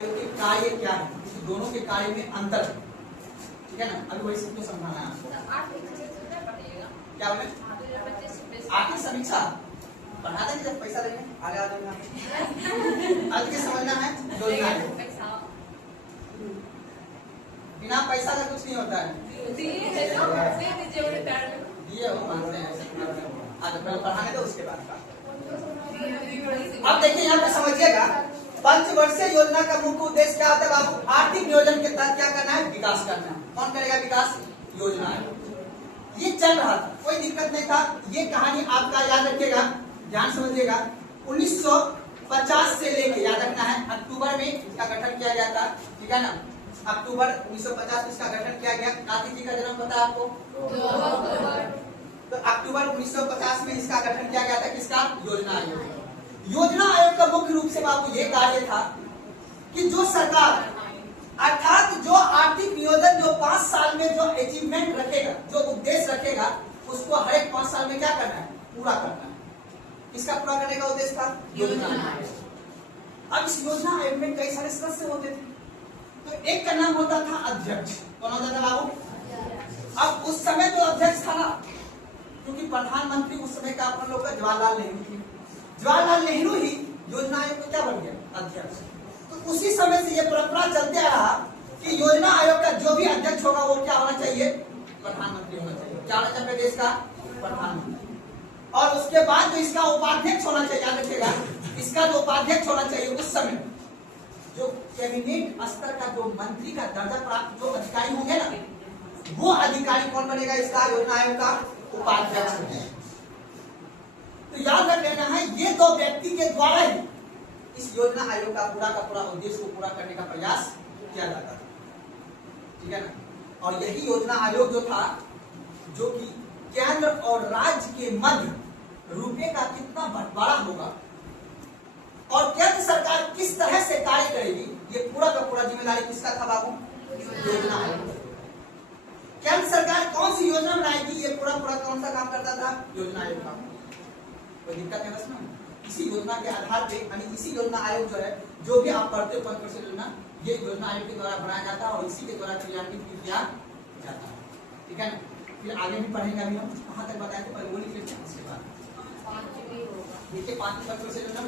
के कार्य क्या है, दोनों के कार्य में अंतर है, ठीक है ना। अभी वही सबको समझाना है आपको। क्या बोले? आर्थिक समीक्षा पढ़ा देंगे जब पैसा देंगे, आगे आ जाएगा। आज के समझना है योजना है, बिना पैसा का कुछ नहीं होता है। ये वो मानते हैं, आज पहले पढ़ाने दो उसके बाद का। अब देखिए यहाँ पे समझिएगा, पंचवर्षीय योजना का मुख्य उद्देश्य क्या होता है बाबू? आर्थिक नियोजन के तहत क्या करना है? विकास करना है। कौन करेगा विकास? योजना है। ये चल रहा था, कोई दिक्कत नहीं था। ये कहानी आपका याद रखिएगा, ध्यान समझिएगा। 1950 से लेके याद रखना है, अक्टूबर में इसका गठन किया गया था, ठीक है ना। अक्टूबर 1950 में इसका गठन किया गया। गांधी जी का जन्म पता है आपको? तो अक्टूबर 1950 में इसका गठन किया गया था। किसका? योजना आयोग। योजना आयोग का मुख्य रूप से बाबू ये कार्य था कि जो सरकार अर्थात जो आर्थिक नियोजन जो 5 साल में जो अचीवमेंट रखेगा, जो उद्देश्य रखेगा, उसको हर एक 5 साल में क्या करना है? पूरा करना है। किसका पूरा करने का उद्देश्य था? योजना आयोग। अब इस योजना आयोग में कई सारे सदस्य होते थे, तो एक का नाम होता था अध्यक्ष। कौन होता था बाबू? अब उस समय जो अध्यक्ष था ना, क्योंकि प्रधानमंत्री उस समय का अपन लोग का जवाहरलाल नेहरू थे, जवाहरलाल नेहरू ही योजना आयोग का क्या बन गया? अध्यक्ष। तो उसी समय से ये परंपरा चलते आ रहा कि योजना आयोग का जो भी अध्यक्ष होगा वो क्या होना चाहिए? प्रधानमंत्री होना चाहिए। क्या होना चाहिए देश का? प्रधानमंत्री। और उसके बाद जो इसका उपाध्यक्ष होना चाहिए, याद रखिएगा, इसका जो उपाध्यक्ष होना चाहिए उस समय जो कैबिनेट स्तर का जो मंत्री का दर्जा प्राप्त जो अधिकारी होंगे ना, वो अधिकारी कौन बनेगा? इसका योजना आयोग का उपाध्यक्ष बनेगा। तो याद रख लेना है, ये दो व्यक्ति के द्वारा ही इस योजना आयोग का पूरा उद्देश्य को पूरा करने का प्रयास किया जाता था, ठीक है ना। और यही योजना आयोग जो था, जो कि केंद्र और राज्य के मध्य रुपए का कितना बंटवारा होगा और केंद्र सरकार किस तरह से कार्य करेगी, ये पूरा का पूरा जिम्मेदारी किसका था बाबू? योजना आयोग। केंद्र सरकार कौन सी योजना बनाएगी, ये पूरा कौन सा काम करता था? योजना आयोग का। कोई दिक्कत है बस में? इसी योजना के आधार पे, यानी इसी योजना आयोग जो है, जो भी आप पढ़ते हो 5% योजना, ये योजना आयोग के द्वारा बनाया जाता है और इसी के द्वारा क्रियान्वित किया जाता है, ठीक है ना। फिर आगे भी पढ़ेंगे, अभी हम कहाँ तक बताए थे, पहले वो लिख लेते हैं, उसके बाद देखिए 5% योजना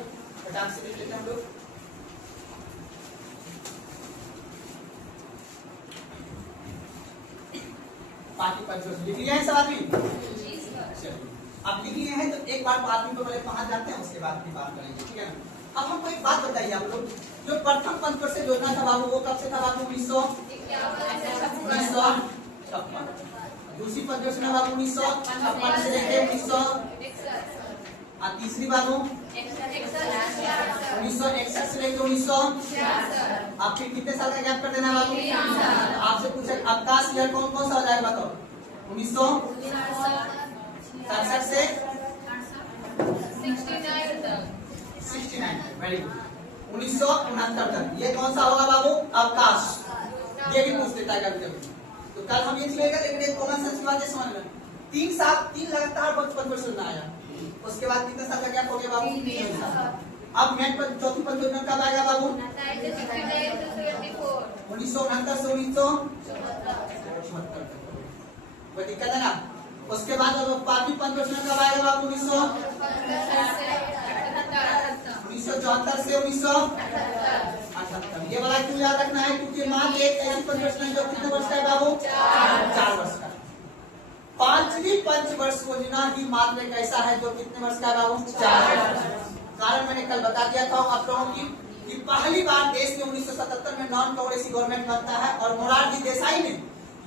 फटाक से लिख लेते हैं हम लोग। लिख लिया है सब आदमी? अब लिख लिए हैं तो एक बार आदमी को पहले पहुंच जाते हैं, उसके बाद की बात करेंगे, ठीक है ना। अब हमको एक बात बताइए आप लोग, जो प्रथम पंचवर्षीय योजना था बाबू, वो कब से था बाबू? 1956। दूसरी पंचवर्षीय योजना बाबू 1956 से लेकर 1961। और तीसरी बाबू 1961 से लेकर 1966। आप फिर कितने साल का गैप कर देना बाबू? आपसे पूछे अवकाश ईयर कौन कौन सा हो जाएगा बताओ? 1967 से 69। Very good. 1969 तक ये कौन सा होगा बाबू? अवकाश। ये भी पूछ लेता है कभी कभी, तो कल हम ये लेगा, लेकिन एक कॉमन सेंस की बात है, समझ लेना। 3 साल 3 लगातार 55 से आया, उसके बाद कितने साल का गैप हो गया बाबू? 3 साल। अब नेट पर चौथी पंचवर्षीय कब आएगा बाबू? 1969 से 1974 तक। कोई दिक्कत है ना? उसके बाद पांचवी पंचवर्षीय कब आएगा बाबू? 1974 से 1978। ये वाला क्यों याद रखना है? क्योंकि मान एक ऐसी पंचवर्षीय जो कितने वर्ष का है बाबू? 4 वर्ष का। पांचवी पंचवर्ष योजना ही मात्र एक ऐसा है जो कितने वर्ष का है बाबू? 4 वर्ष। कारण मैंने कल बता दिया था आप लोगों की कि पहली बार देश में 1977 में नॉन कांग्रेसी गवर्नमेंट बनता है और मोरारजी देसाई ने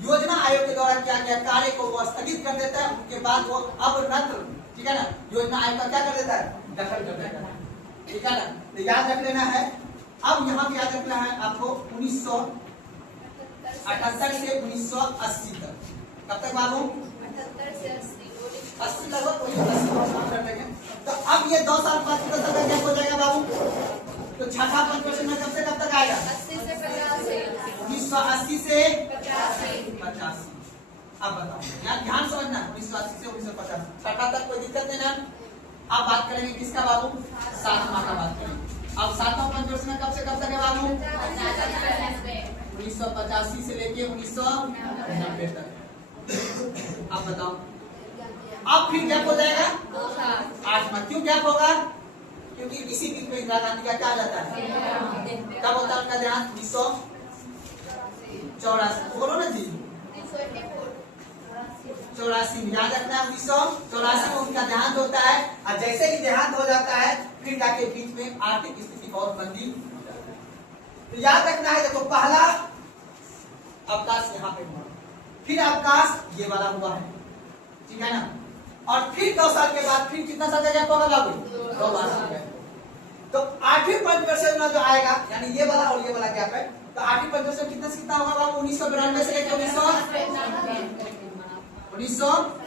योजना आयोग के द्वारा किया गया कार्य को वो स्थगित कर देता है। उसके बाद वो अब रद्द, ठीक है ना, योजना आयोग का क्या कर देता है? दखल कर देता है, ठीक है ना। तो याद रख लेना है। अब यहाँ पे याद रखना है आपको 1978 से 1980 तक। कब तक बाबू? 80 लगभग कोई 80 कर देंगे। तो अब ये 2 साल 5 साल का गैप हो जाएगा बाबू। तो छठा पंचवर्षीय में कब से कब तक आएगा? 1980 से 85। अब बताओ, यहाँ ध्यान समझना, 1980 से 1950 छठा तक कोई दिक्कत नहीं ना। अब बात करेंगे किसका बाबू? 7वां का बात करेंगे। अब 7वां पंचवर्षीय में कब से कब तक है बाबू? 1985 से लेके 1990 तक। अब बताओ, अब फिर गैप हो जाएगा 8 माह। क्यों गैप होगा? क्योंकि इसी बीच में इंदिरा गांधी का क्या जाता है, कब होता है उनका देहांत? 1984। बोलो ना जी, 84 में, याद रखना है 1984 में उनका देहांत होता है। और जैसे ही देहांत हो जाता है फिर जाके बीच में आर्थिक स्थिति बहुत मंदी हो जाती है। तो याद रखना है, देखो पहला अवकाश यहाँ पे हुआ, फिर अवकाश ये वाला हुआ है, ठीक है ना। और फिर 2 साल के बाद फिर कितना साल का गैप होगा बाबू? 2 साल का गैप। तो 8वीं पंचवर्षीय जो आएगा, यानी ये वाला और ये वाला गैप है, तो 8वीं पंचवर्षीय कितना से कितना होगा बाबू? 1992 से लेकर 1997।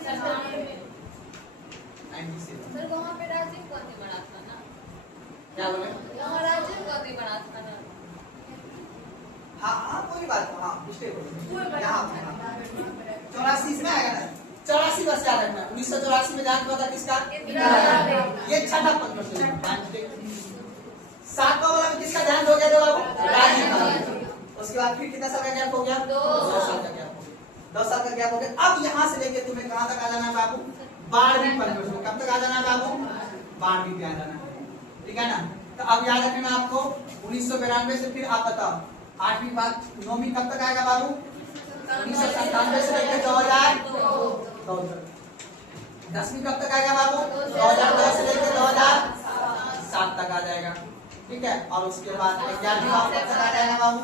सर वहाँ पे राजीव गांधी बना था ना? क्या बोले? वहाँ राजीव गांधी बना था ना? हाँ हाँ कोई बात नहीं, हाँ मिस्टेक हो गई। यहाँ 84 में आएगा ना, 84 बस याद रखना। 1984 में देहांत हुआ था किसका? ये छठा पंचवर्षीय। 7वां वाला में किसका देहांत हो गया था बाबू? राजीव गांधी। उसके बाद फिर कितना साल का गैप हो गया? 2 साल का गैप हो गया। 2 साल का गैप हो गया। अब यहाँ से लेके तुम्हें कहाँ तक आ जाना है बाबू? 12वीं पंचवर्षीय। कब तक आ जाना है बाबू? 12वीं पे आ जाना है, ठीक है ना। तो अब याद रखना आपको 1992 से फिर आप बताओ 8वीं बाद 9वीं कब तक आएगा बाबू? 1997 से लेकर 2002 तक। 10वीं कब तक आएगा बाबू? 2002 से लेकर 2007 तक आ जाएगा, ठीक है। और उसके बाद 11वीं बार कब तक आ जाएगा बाबू?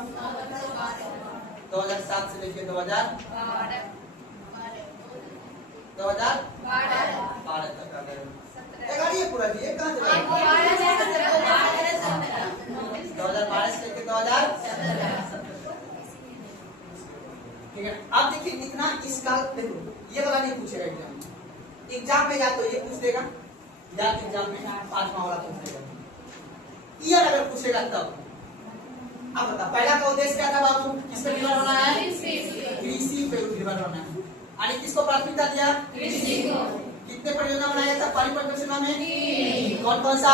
2007 से लेकर 2012 तक आ जाएगा। ये पूरा जी कहाँ चला? 2012 से लेकर 2017। ठीक है। अब देखिए इतना इस काल, देखो ये वाला नहीं पूछेगा एग्जाम में, या तो ये पूछ देगा या एग्जाम में 5वां वाला पूछ देगा। ईयर अगर पूछेगा तब। अब बता, पहला का उद्देश्य क्या था बाबू? किस पे निर्भर होना है? कृषि पे निर्भर होना है। और किसको प्राथमिकता दिया? कृषि को। कितने परियोजना बनाया था पहली परियोजना में? कौन कौन सा?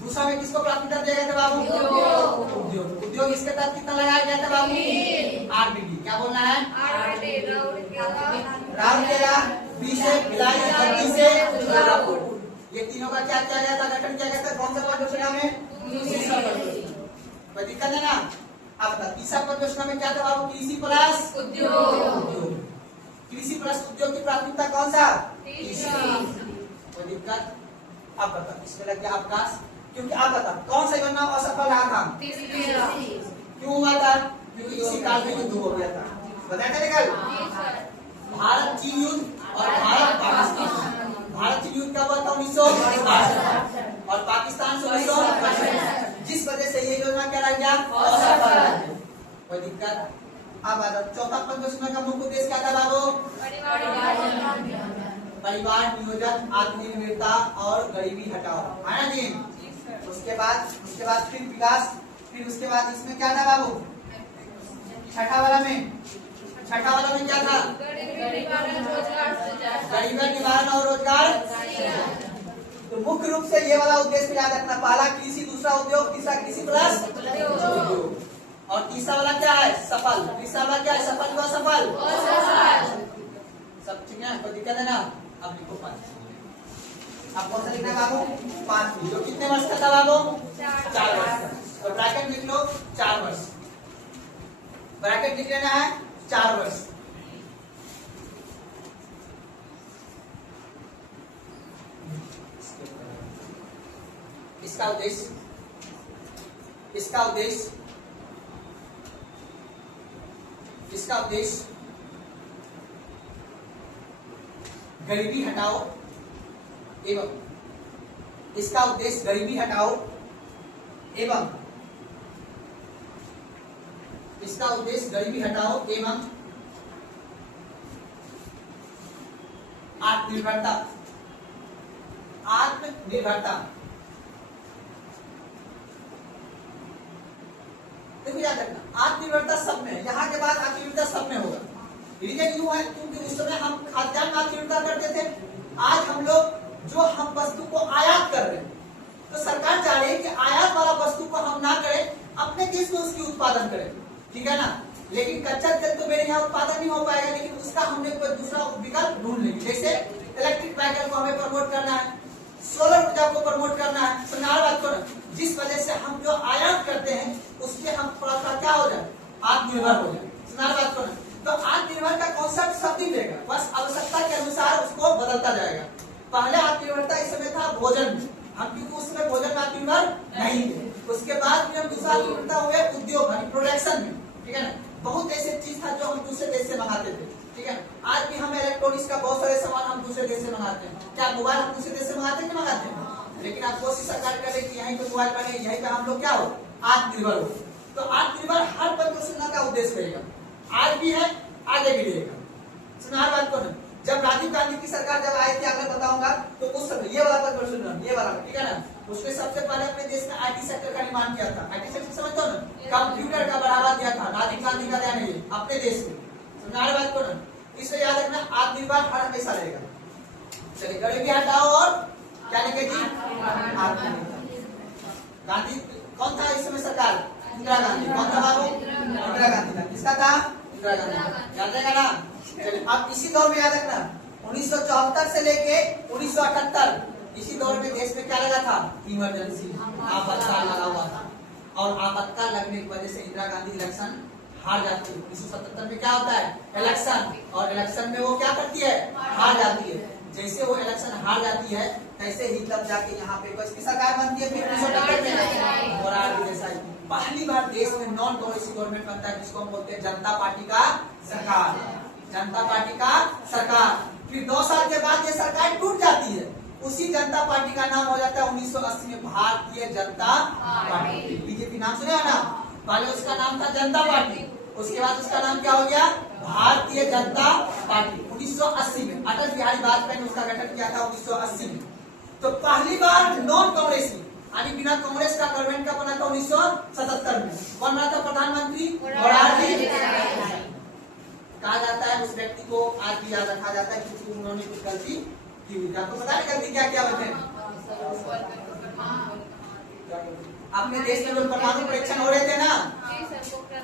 दूसरा में किसको प्राथमिकता दिया गया था बाबू? उद्योग। उद्योग इसके तहत कितना लगाया गया था बाबू? 8 डिग्री। क्या बोलना है? राउरकेला, बी से भिलाई और डी से दुर्गापुर। ये तीनों का क्या किया गया था, गठन किया गया था? कौन सा परियोजना में? तीसरा परियोजना। कोई दिक्कत है ना? अब बता, तीसरा परियोजना में क्या था बाबू? कृषि प्लस उद्योग। कृषि प्लस उद्योग की प्राथमिकता कौन सा? कोई दिक्कत? अब बता, इसमें लग गया अवकाश। क्योंकि आप बता कौन सा योजना असफल रहा था? क्यों हुआ था? क्योंकि इसी काल में युद्ध हो गया था। बताया चलेगा? भारत चीन युद्ध और भारत पाकिस्तान। भारत चीन युद्ध कब हुआ था? 1962 और पाकिस्तान से 1965, जिस वजह से ये योजना क्या रह गया? असफल रह गया। कोई दिक्कत? अब चौथा पंचवर्षीय का मुख्य उद्देश्य क्या था बाबू? परिवार नियोजन, आत्मनिर्भरता और गरीबी हटाओ, है ना जी। उसके बाद फिर विकास, फिर उसके बाद इसमें क्या था बाबू? छठा वाला में क्या था? गरीबी निवारण और रोजगार। तो मुख्य रूप से ये वाला उद्देश्य याद रखना। पहला कृषि, दूसरा उद्योग, तीसरा कृषि प्लस उद्योग। और तीसरा वाला क्या है? सफल। तीसरा वाला क्या है? सफल हुआ सफल सब, ठीक है। कोई दिक्कत है ना? अब लिखो 5। अब कौन सा लिखना है बाबू? 5। जो कितने वर्ष का था बाबू? 4 वर्ष का। तो ब्रैकेट लिख लो 4 वर्ष। ब्रैकेट लिख लेना है 4 वर्ष। इसका उद्देश्य गरीबी हटाओ एवं इसका उद्देश्य गरीबी हटाओ एवं इसका उद्देश्य गरीबी हटाओ एवं आत्मनिर्भरता। देखो याद रखना, आत्मनिर्भरता सब में, यहाँ के बाद आत्मनिर्भरता सब में होगा। रीजन यूं है क्योंकि उस समय हम खाद्यान्न आत्मनिर्भरता करते थे। आज हम लोग जो हम वस्तु को आयात कर रहे हैं, तो उत्पादन करें, ठीक है ना। लेकिन कच्चा तेल तो मेरे यहाँ उत्पादन नहीं हो पाएगा, लेकिन उसका हमने कोई दूसरा विकल्प ढूंढ लेंगे। जैसे इलेक्ट्रिक व्हीकल को हमें प्रमोट करना है, सोलर ऊर्जा को प्रमोट करना है, सुनार बात को, जिस वजह से हम जो आयात करते हैं उसके हम थोड़ा सा क्या हो जाए, आत्मनिर्भर हो जाए, सुनार बात को। तो आत्मनिर्भर का कॉन्सेप्ट सब दिन रहेगा, बस आवश्यकता के अनुसार उसको बदलता जाएगा। पहले आत्मनिर्भरता इस समय था भोजन में, हम क्योंकि उस समय भोजन में आत्मनिर्भर नहीं थे। उसके बाद फिर हम दूसरा आत्मनिर्भरता हुए उद्योग यानी प्रोडक्शन में, ठीक है ना। बहुत ऐसे चीज था जो हम दूसरे देश से मंगाते थे, ठीक है। आज भी हम इलेक्ट्रॉनिक्स का बहुत सारे सामान हम दूसरे देश से मंगाते हैं। क्या मोबाइल हम दूसरे देश से मंगाते हैं कि मंगाते हैं? लेकिन आप कोशिश सरकार करे कि यहीं पे मोबाइल बने, यहीं पे हम लोग क्या हो, आत्मनिर्भर हो। तो आत्मनिर्भर हर परियोजना का उद्देश्य रहेगा, आज भी है, आगे भी रहेगा। सुना बात को ना, जब राजीव गांधी की सरकार जब आई थी, अगर बताऊंगा तो उस समय ये वाला पद सुन, ये वाला, ठीक है ना। उसने सबसे पहले अपने देश में आईटी सेक्टर का निर्माण किया था। आईटी सेक्टर समझते हो ना, कंप्यूटर का बढ़ावा दिया था, राजीव गांधी का ध्यान है अपने देश में। सुना बात को ना, इसलिए याद रखना आत्मनिर्भर हर हमेशा रहेगा। चलिए गरीबी हटाओ और क्या लिखे जी, आत्मनिर्भर। गांधी कौन था इस समय सरकार? इंदिरा गांधी। कौन था बाबू? इंदिरा गांधी। किसका था? इंदिरा गांधी। याद रहेगा ना। चलिए अब इसी दौर में याद रखना 1974 से लेके 1978 इसी दौर में देश में क्या लगा था? इमरजेंसी, आपातकाल लगा हुआ था। और आपातकाल लगने की वजह से इंदिरा गांधी इलेक्शन हार जाती है। 1977 में क्या होता है? इलेक्शन, और इलेक्शन में वो क्या करती है? हार जाती है। जैसे वो इलेक्शन हार जाती है तैसे ही तब जाके यहाँ पे किसकी सरकार बनती है? फिर 1970 में मोरारजी देसाई। पहली बार देश में नॉन कांग्रेसी गवर्नमेंट बनता है, जिसको हम बोलते हैं जनता पार्टी का सरकार, जनता पार्टी का सरकार। फिर 2 साल के बाद ये सरकार टूट जाती है, उसी जनता पार्टी का नाम हो जाता है 1980 में भारतीय जनता पार्टी। बीजेपी नाम सुने हो ना, पहले उसका नाम था जनता पार्टी, उसके बाद उसका नाम क्या हो गया? भारतीय जनता पार्टी। 1980 में अटल बिहारी वाजपेयी ने उसका गठन किया था 1980 में। तो पहली बार नॉन कांग्रेसी यानी बिना कांग्रेस का गवर्नमेंट का बना था 1977 में। बन रहा था प्रधानमंत्री मोरारजी देसाई। कहा जाता है उस व्यक्ति को आज भी याद रखा जाता है क्योंकि उन्होंने कुछ गलती की हुई। आपको पता नहीं गलती क्या क्या होते हैं? अपने देश में जो परमाणु परीक्षण हो रहे थे ना,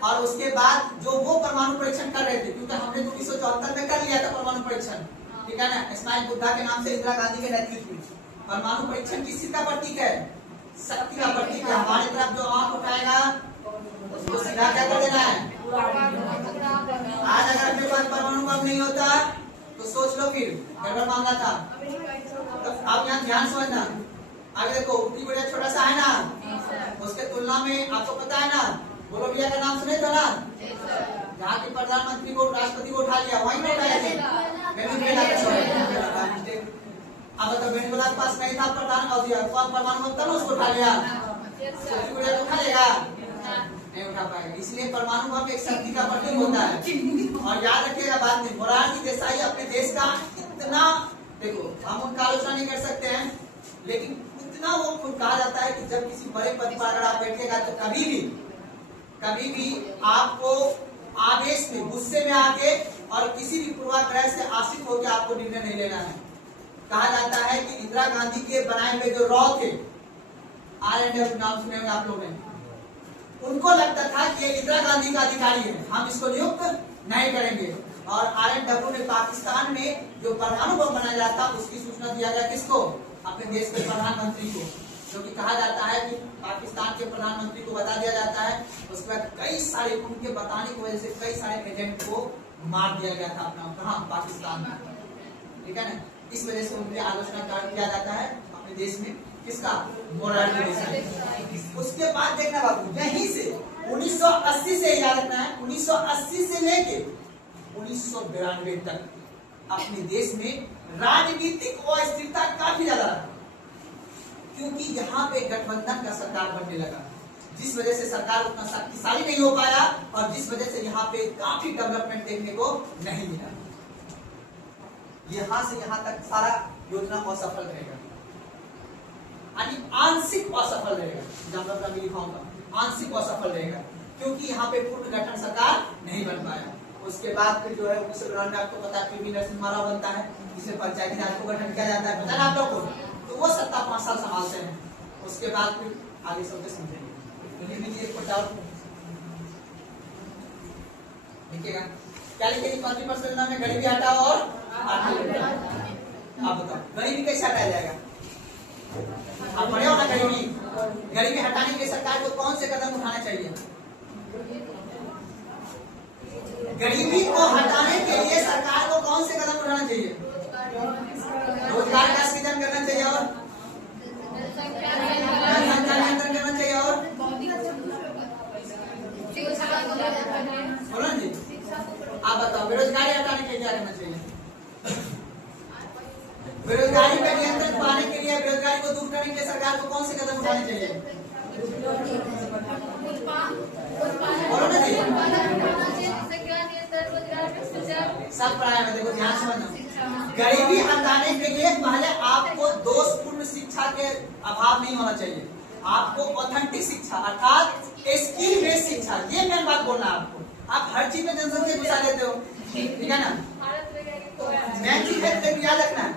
और उसके बाद जो वो परमाणु परीक्षण कर रहे थे, क्योंकि हमने 1974 में कर लिया था परमाणु परीक्षण, ठीक है ना, इस्माइल बुद्धा के नाम से इंदिरा गांधी के नेतृत्व में। परमाणु परीक्षण किस चीज का प्रतीक है? शक्ति का प्रतीक है। हमारी तरफ जो आंख उठाएगा उसको सीधा क्या कर देना है? आज अगर अपने पास परमाणु बम नहीं होता तो सोच लो फिर गड़बड़ मामला था। तो आप यहाँ ध्यान समझना। आगे देखो उत्तरी कोरिया छोटा सा है ना, उसके तुलना में आपको पता है ना, बोलोविया का नाम सुने तो ना, जहाँ के प्रधानमंत्री को राष्ट्रपति को उठा लिया, वहीं पे उठाया थे। अब तो वेनेजुएला के पास नहीं था परमाणु बम, तब उसको उठा लिया। उत्तरी कोरिया को उठा लेगा? नहीं उठा पाएगा। इसलिए परमाणु बम एक शक्ति का प्रतीक होता है। और याद रखिएगा बाद में मोरारजी देसाई अपने देश का इतना, देखो हम उनका आलोचना नहीं कर सकते हैं, लेकिन इतना वो कहा जाता है कि जब किसी बड़े पद पर अगर आप बैठेगा तो कभी भी आपको आवेश में, गुस्से में आके और किसी भी पूर्वाग्रह से आश्रित होकर आपको निर्णय नहीं लेना है। कहा जाता है कि इंदिरा गांधी के बनाए हुए जो रॉ थे, RNW नाम सुने होंगे आप लोगों ने, उनको लगता था कि ये इंदिरा गांधी का अधिकारी है, हम इसको नियुक्त नहीं करेंगे। और RNW ने पाकिस्तान में जो परमाणु बम बनाया जाता था उसकी सूचना दिया गया किसको? अपने देश के प्रधानमंत्री को, जो कि कहा जाता है कि पाकिस्तान के प्रधानमंत्री को बता दिया जाता है। उसके बाद कई सारे उनके बताने की वजह से कई सारे एजेंट को मार दिया गया था अपना, कहाँ? पाकिस्तान में, ठीक है ना। इस वजह से उनकी आलोचना किया जाता है अपने देश में, किसका? मोरारजी देसाई। उसके बाद देखना बाबू, यहीं से 1980 से याद रखना है, 1980 से लेके 1992 तक अपने देश में राजनीतिक अस्थिरता काफी ज्यादा रहा, क्योंकि यहाँ पे गठबंधन का सरकार बनने लगा, जिस वजह से सरकार उतना शक्तिशाली नहीं हो पाया और जिस वजह से यहाँ पे काफी डेवलपमेंट देखने को नहीं मिला। यहाँ से यहाँ तक सारा योजना असफल रहेगा, यानी आंशिक असफल रहेगा। जब मैं लिखाऊंगा आंशिक असफल रहेगा, क्योंकि यहाँ पे पूर्ण गठन सरकार नहीं बन पाया। उसके बाद फिर जो है 1992 आपको पता है पीवी नरसिम्हा राव बनता है, जिसमें पंचायती राज को गठन किया जाता है, पता ना आप लोग को। तो वो सत्ता 5 साल संभालते हैं। उसके बाद फिर आगे सबके समझेंगे। लिखिएगा क्या लिखेगी? 20% में गरीबी हटाओ और आप बताओ गरीबी कैसे हटाया जाएगा? आप पढ़े हो ना गरीबी? गरीबी हटाने के लिए सरकार को कौन से कदम उठाना चाहिए? गरीबी को हटाने के लिए सरकार को कौन से कदम उठाना चाहिए? रोजगार का सृजन करना चाहिए और जनसंख्या नियंत्रण करना चाहिए और बोलो जी। आप बताओ बेरोजगारी हटाने के लिए क्या करना चाहिए? बेरोजगारी पर नियंत्रण पाने के लिए, बेरोजगारी को दूर करने के लिए सरकार को कौन से कदम उठाने चाहिए? बोलो ना जी। सब पढ़ाया में देखो ध्यान से समझना। गरीबी हटाने के लिए पहले आपको दोषपूर्ण शिक्षा के अभाव नहीं होना चाहिए। आपको ऑथेंटिक शिक्षा अर्थात स्किल बेस्ड शिक्षा, ये मेन बात बोलना है आपको। आप हर चीज में जनसंख्या घुसा लेते हो, ठीक है ना? मेन चीज है याद रखना है।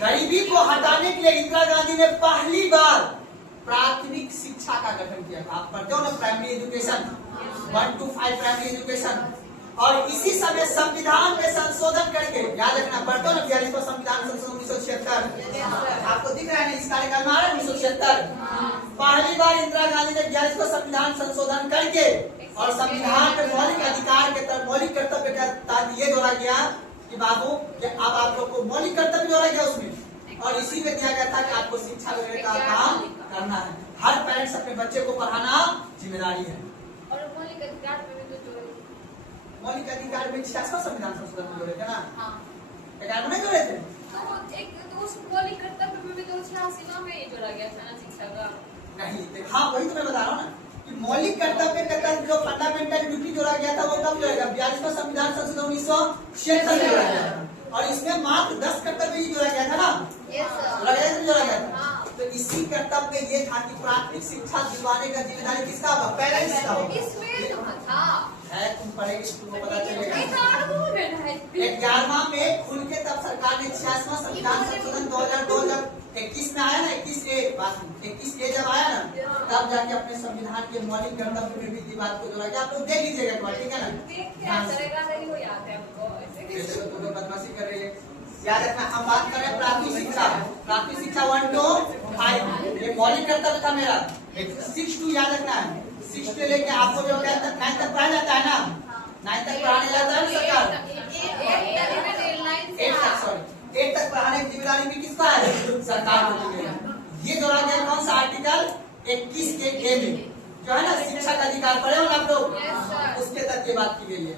गरीबी को हटाने के लिए इंदिरा गांधी ने पहली बार प्राथमिक शिक्षा का गठन किया था। आप पढ़ते हो ना primary education, 1 to 5 primary education. और इसी समय संविधान में संशोधन करके, याद रखना, पढ़ते हो ना 42वां संविधान संशोधन 1976। आपको दिख रहा है ना इस कार्यकाल में आ रहा है 1976। पहली बार इंदिरा गांधी ने 42वां संविधान संशोधन करके और संविधान में मौलिक अधिकार के तरफ मौलिक कर्तव्य के तहत ये जोड़ा गया कि बाबू कि अब आप लोग को मौलिक कर्तव्य जोड़ा गया उसमें, और इसी में दिया गया था कि आपको शिक्षा वगैरह का काम करना है। हर पेरेंट्स अपने बच्चे को पढ़ाना जिम्मेदारी है। और मौलिक अधिकार पे भी तो जोड़े, मौलिक अधिकार में 66वां संविधान संशोधन में जोड़े थे ना? हाँ, अधिकार में नहीं जोड़े थे? तो एक तो उस मौलिक कर्तव्य में भी तो 86वां में ही जोड़ा गया था ना शिक्षा का। नहीं, हाँ वही तो मैं बता रहा हूँ ना कि मौलिक कर्तव्य के तहत जो फंडामेंटल ड्यूटी जोड़ा गया था वो कब जोड़ा गया? 42वां संविधान संशोधन 1976 में जोड़ा गया था। और इसमें मात्र 10 कर्तव्य ही जोड़ा गया था ना? जोड़ा गया था। तो इसी कर्तव्य ये था कि प्राथमिक शिक्षा दिलवाने का जिम्मेदारी किसका होगा? पेरेंट्स का होगा। इसमें तो था है, तुम पढ़ेगी स्कूल में पता चलेगा। 11वां में खुल के तब सरकार ने 86वां संविधान संशोधन 2021 में आया ना, 21A जब आया ना, तब जाके अपने संविधान के मौलिक कर्तव्य में भी बात को जोड़ा गया। आप लोग देख लीजिएगा एक बार, ठीक है ना? तुम्हें बदमाशी कर रही है, याद रखना। हम बात कर रहे हैं प्राथमिक शिक्षा। प्राथमिक शिक्षा 1 to 5 ये मौलिक कर्तव्य था मेरा। 6 to याद रखना है, 6 से लेके आपको जो 9 तक पढ़ाया जाता है ना, 9 तक पढ़ाने जाता है सरकार। 8 तक पढ़ाने की जिम्मेदारी भी किसका है? सरकार को दी गई। ये जोड़ा गया कौन सा? आर्टिकल 21A में, जो है ना शिक्षा का अधिकार। पढ़े हो आप लोग? उसके तक ये बात की गई है,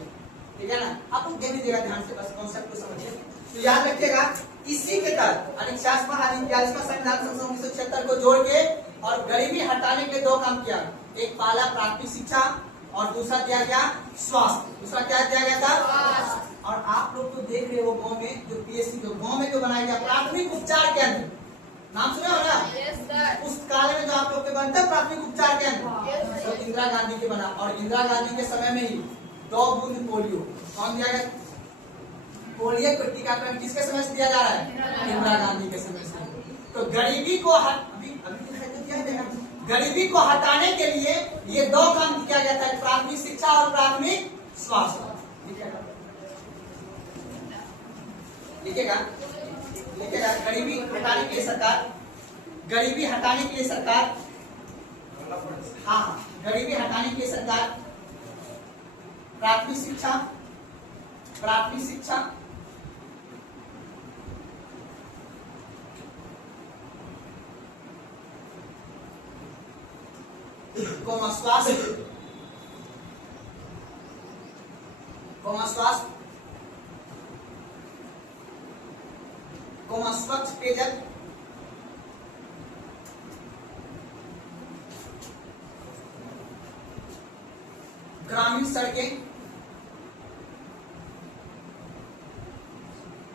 ठीक है ना? आप लोग देख लीजिएगा ध्यान से, बस कॉन्सेप्ट को समझिए। तो याद रखिएगा इसी के तहत 42वां संविधान संशोधन 1976 को जोड़ के और गरीबी हटाने के 2 काम किया। एक पहला प्राथमिक शिक्षा और दूसरा दिया गया स्वास्थ्य। दूसरा क्या दिया गया था? और आप लोग तो देख रहे हो गाँव में जो PSC जो गाँव में जो बनाया गया प्राथमिक उपचार केंद्र, नाम सुना हो ना? उस काल में जो आप लोग के बनते प्राथमिक उपचार केंद्र, तो इंदिरा गांधी के बना। और इंदिरा गांधी के समय में ही 2 बूंद पोलियो कौन दिया गया? पोलियो को टीकाकरण किसके समय से दिया जा रहा है? इंदिरा गांधी के समय से। तो गरीबी को गरीबी को हटाने के लिए ये 2 काम किया गया था, प्राथमिक शिक्षा और प्राथमिक स्वास्थ्य। लिखिएगा गरीबी हटाने के लिए सरकार, गरीबी हटाने के लिए सरकार, हाँ गरीबी हटाने के लिए सरकार प्राथमिक शिक्षा स्वच्छ पेयजल, ग्रामीण सड़कें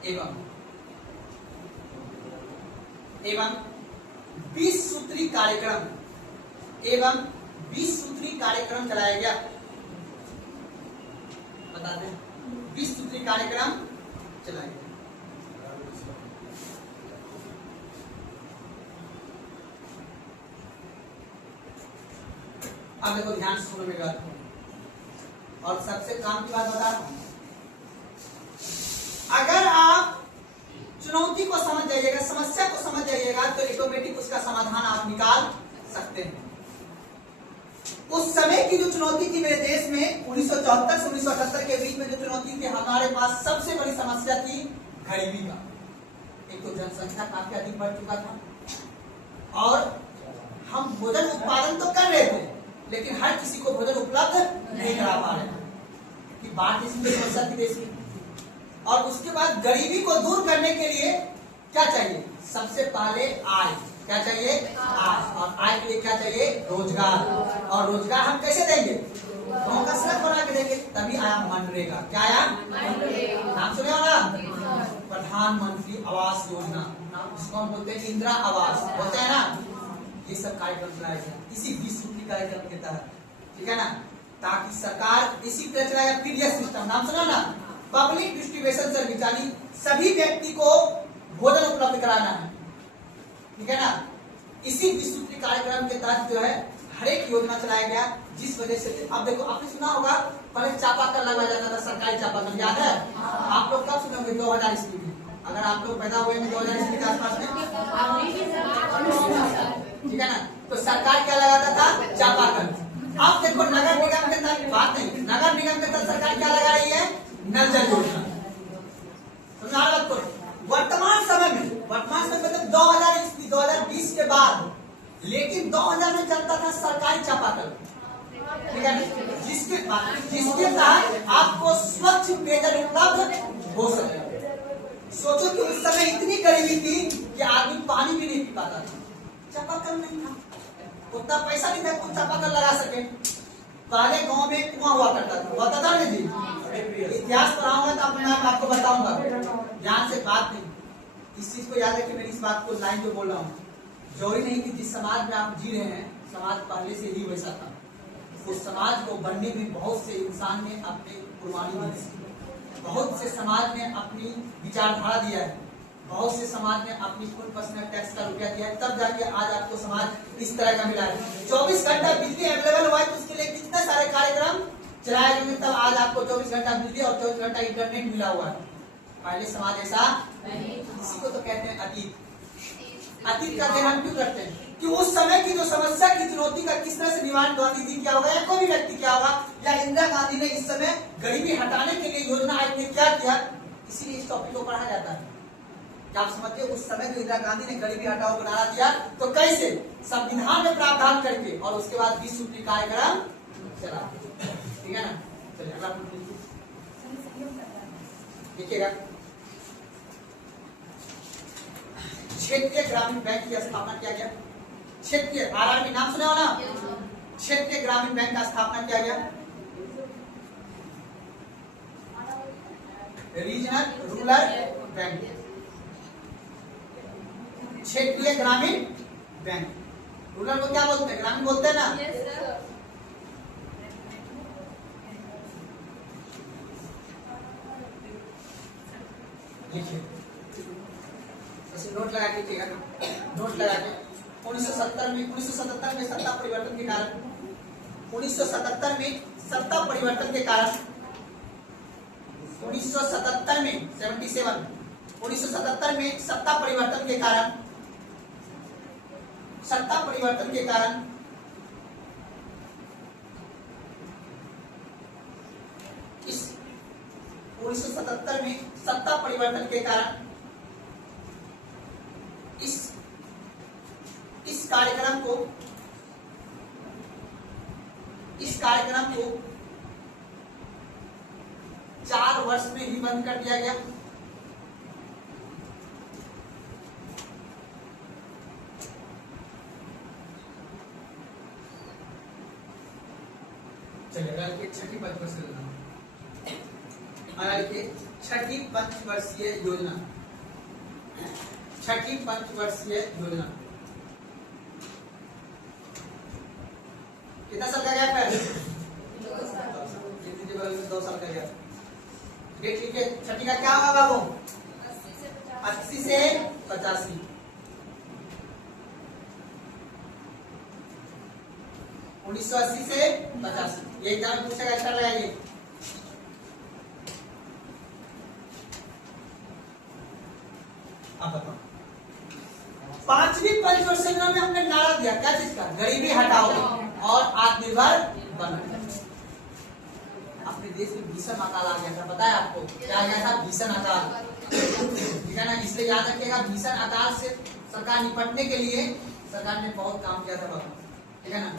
एवं 20 सूत्री कार्यक्रम चलाया गया। बता दें 20 सूत्री कार्यक्रम चलाया गया। अब देखो ध्यान से सुनो मेरी बात। और सबसे काम की बात बता रहा हूं, अगर आप चुनौती को समझ जाइएगा, समस्या को समझ जाइएगा, तो ऑटोमेटिक उसका समाधान आप निकाल सकते हैं। उस समय की जो चुनौती थी मेरे देश में 1974 से 1978 के बीच में जो चुनौती थी, हमारे पास सबसे बड़ी समस्या थी गरीबी का। एक तो जनसंख्या काफी अधिक बढ़ चुका था और हम भोजन उत्पादन तो कर रहे थे, लेकिन हर किसी को भोजन उपलब्ध नहीं करा पा रहे थे कि बाढ़ जैसी समस्या थी देश में। और उसके बाद गरीबी को दूर करने के लिए क्या चाहिए? सबसे पहले आय। क्या चाहिए? आय। और आय के लिए क्या चाहिए? रोजगार। और रोजगार हम कैसे देंगे? गांव का सड़क बना के देंगे, तभी आया मनरेगा। क्या आया? नाम सुने हो ना? प्रधानमंत्री आवास योजना, जिसको हम बोलते हैं इंदिरा आवास, बोलते हैं ना। ये सब कार्यक्रम चलाया गया इसी 20 सूत्री कार्यक्रम के तहत, ठीक है ना, ताकि सरकार इसी तरह चलाएगा पीडीएस सिस्टम। नाम सुना ना? पब्लिक डिस्ट्रीब्यूशन सर्विस, यानी सभी व्यक्ति को भोजन उपलब्ध कराना है, ठीक है ना। इसी 20 सूत्री कार्यक्रम के तहत जो है हर एक योजना चलाया गया, जिस वजह से अब देखो, आपने सुना होगा पहले चापाकल लगाया जाता था, सरकारी चापाकल, याद है? आप लोग कब सुनोगे? 2000 ईस्वी में। अगर आप लोग पैदा हुए हैं 2000 ईस्वी के आसपास में, ठीक है ना, तो सरकार क्या लगाता था? चापाकल। अब देखो नगर निगम के तहत बात नहीं, नगर निगम के तहत सरकार क्या लगा रही है? नल जल योजना। वर्तमान समय में मतलब 2000 ईस्वी 2020 के बाद, लेकिन 2000 में चलता था सरकारी चापाकल, ठीक है, जिसके तहत आपको स्वच्छ पेयजल उपलब्ध हो सके। सोचो कि उस समय इतनी गरीबी थी कि आदमी पानी भी नहीं पी पाता था, चापाकल नहीं था, उतना पैसा नहीं था कुछ चापाकल लगा सके। पहले गांव में कुआं हुआ करता था, होता था ना जी। इतिहास पढ़ाऊंगा तो अपने नाम आपको बताऊंगा, ज्ञान से बात नहीं। इस चीज को याद रखिए, मेरी इस बात को लाइन जो बोल रहा हूँ, जरूरी नहीं कि जिस समाज में आप जी रहे हैं समाज पहले से ही वैसा था। उस समाज को बनने में बहुत से इंसान ने अपनी कुर्बानी दी, बहुत से समाज ने अपनी विचारधारा दिया है, बहुत से समाज ने अपनी खून पसीना टैक्स का रुपया दिया है, तब जाके आज आपको समाज इस तरह का मिला है। 24 घंटा बिजली अवेलेबल हुआ है, तो उसके लिए कितने सारे कार्यक्रम चलाए गए, तब आज आपको 24 घंटा बिजली और 24 घंटा इंटरनेट मिला हुआ है। पहले समाज ऐसा नहीं। इसी को तो कहते हैं अतीत। अतीत का अध्ययन क्यों करते हैं? कि उस समय की जो समस्या की चुनौती का किस तरह से निवारण गांधी जी किया होगा, या कोई भी व्यक्ति किया होगा, या इंदिरा गांधी ने इस समय गरीबी हटाने के लिए योजना आयोग ने क्या किया, इसीलिए इस टॉपिक को पढ़ा जाता है। क्या आप समझते हो? उस समय जो इंदिरा गांधी ने गरीबी हटाओ को नारा दिया, तो कैसे संविधान में प्रावधान करके, और उसके बाद 20 सूत्री कार्यक्रम चला, ठीक है ना। चलिए अगला देखिएगा। क्षेत्रीय ग्रामीण बैंक की स्थापना किया गया। क्षेत्रीय आरआरबी नाम सुने हो ना? क्षेत्रीय ग्रामीण बैंक का स्थापना किया गया। रीजनल रूरल बैंक, क्षेत्रीय ग्रामीण बैंक। रूरल को क्या बोलते हैं? ग्रामीण बोलते हैं ना। लिखिए, नोट लगा के, नोट लगा के 1977 में सत्ता परिवर्तन के कारण 1977 में सत्ता परिवर्तन के कारण 1977 में 77 1977 में सत्ता परिवर्तन के कारण इस 1977 में सत्ता परिवर्तन के कारण इस कार्यक्रम को 4 वर्ष में ही बंद कर दिया गया। चलिए छठी पंचवर्षीय योजना, छठी पंचवर्षीय योजना कितना साल का गैप है? 2 साल का गैप। डेट लिखिए, छठी का क्या होगा बाबू? 80 से 85। 1980 से 85। ये एग्जाम पूछेगा, अच्छा लगाइए। पंचवर्षीय में हमने नारा दिया क्या चीज का, गरीबी हटाओ और आत्मनिर्भर बनो। अपने देश में भीषण अकाल आ गया था, पता है आपको क्या आ गया था, भीषण अकाल, ठीक है ना। इसलिए याद रखिएगा भीषण अकाल से सरकार निपटने के लिए सरकार ने बहुत काम किया था बाबू, ठीक है ना।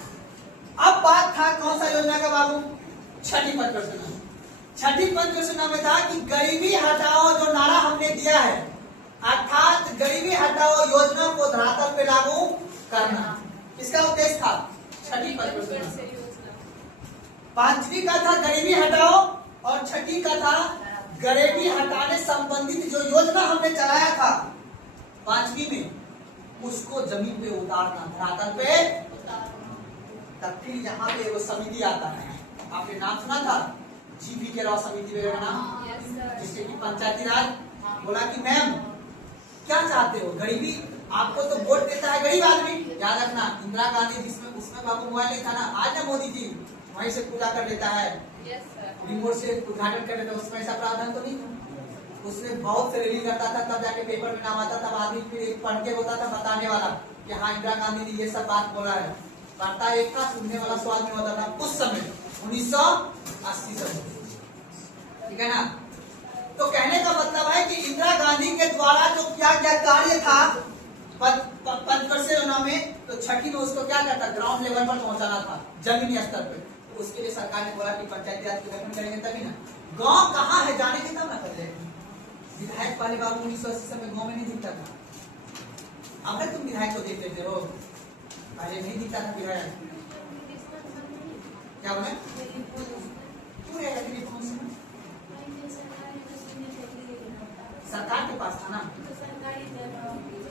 अब बात था कौन सा योजना का बाबू, छठी पंचवर्षीय। छठी पंचवर्षीय में था कि गरीबी हटाओ जो नारा हमने दिया है, अर्थात गरीबी हटाओ योजना को धरातल पे लागू करना, इसका उद्देश्य था छठी पंचवर्षीय। पांचवी का था गरीबी हटाओ और छठी का था गरीबी हटाने संबंधित जो योजना हमने चलाया था पांचवी में, उसको जमीन पे उतारना, धरातल पे तब फिर यहाँ पे वो समिति आता है, आपने नाम सुना था जीपी के राव समिति वगैरह नाम, जिससे कि पंचायती राज बोला कि मैम क्या चाहते हो, गरीबी आपको तो वोट देता है गरीब आदमी, याद रखना इंदिरा गांधी जिसमें उसमें बाबू मोबाइल नहीं था ना, आज ना मोदी जी वहीं से पूजा कर लेता है, रिमोट से उद्घाटन कर लेता है, उसमें ऐसा प्रावधान तो नहीं था। उसमें बहुत से रिलीज करता था, तब जाके पेपर में नाम आता, तब आदमी फिर पढ़ के होता था बताने वाला कि हाँ इंदिरा गांधी ने ये सब बात बोला है, वार्ता एक था, सुनने वाला स्वाद में होता था उस समय 1980 से, ठीक है ना। तो कहने का मतलब है कि इंदिरा गांधी के द्वारा जो किया गया कार्य था पंचवर्षीय योजना में, तो छठी में उसको क्या करता, ग्राउंड लेवल पर पहुंचाना था, जमीनी स्तर पे। तो उसके लिए सरकार ने बोला कि पंचायती राज के गठन करेंगे तभी ना, गांव कहाँ है जाने के तब ना कर लेंगे। विधायक पहले बाबू 1980 में गाँव में नहीं दिखता था, अब तुम विधायक को देख लेते हो, पहले नहीं दिखता था विधायक, क्या बोले सरकार के पास था ना,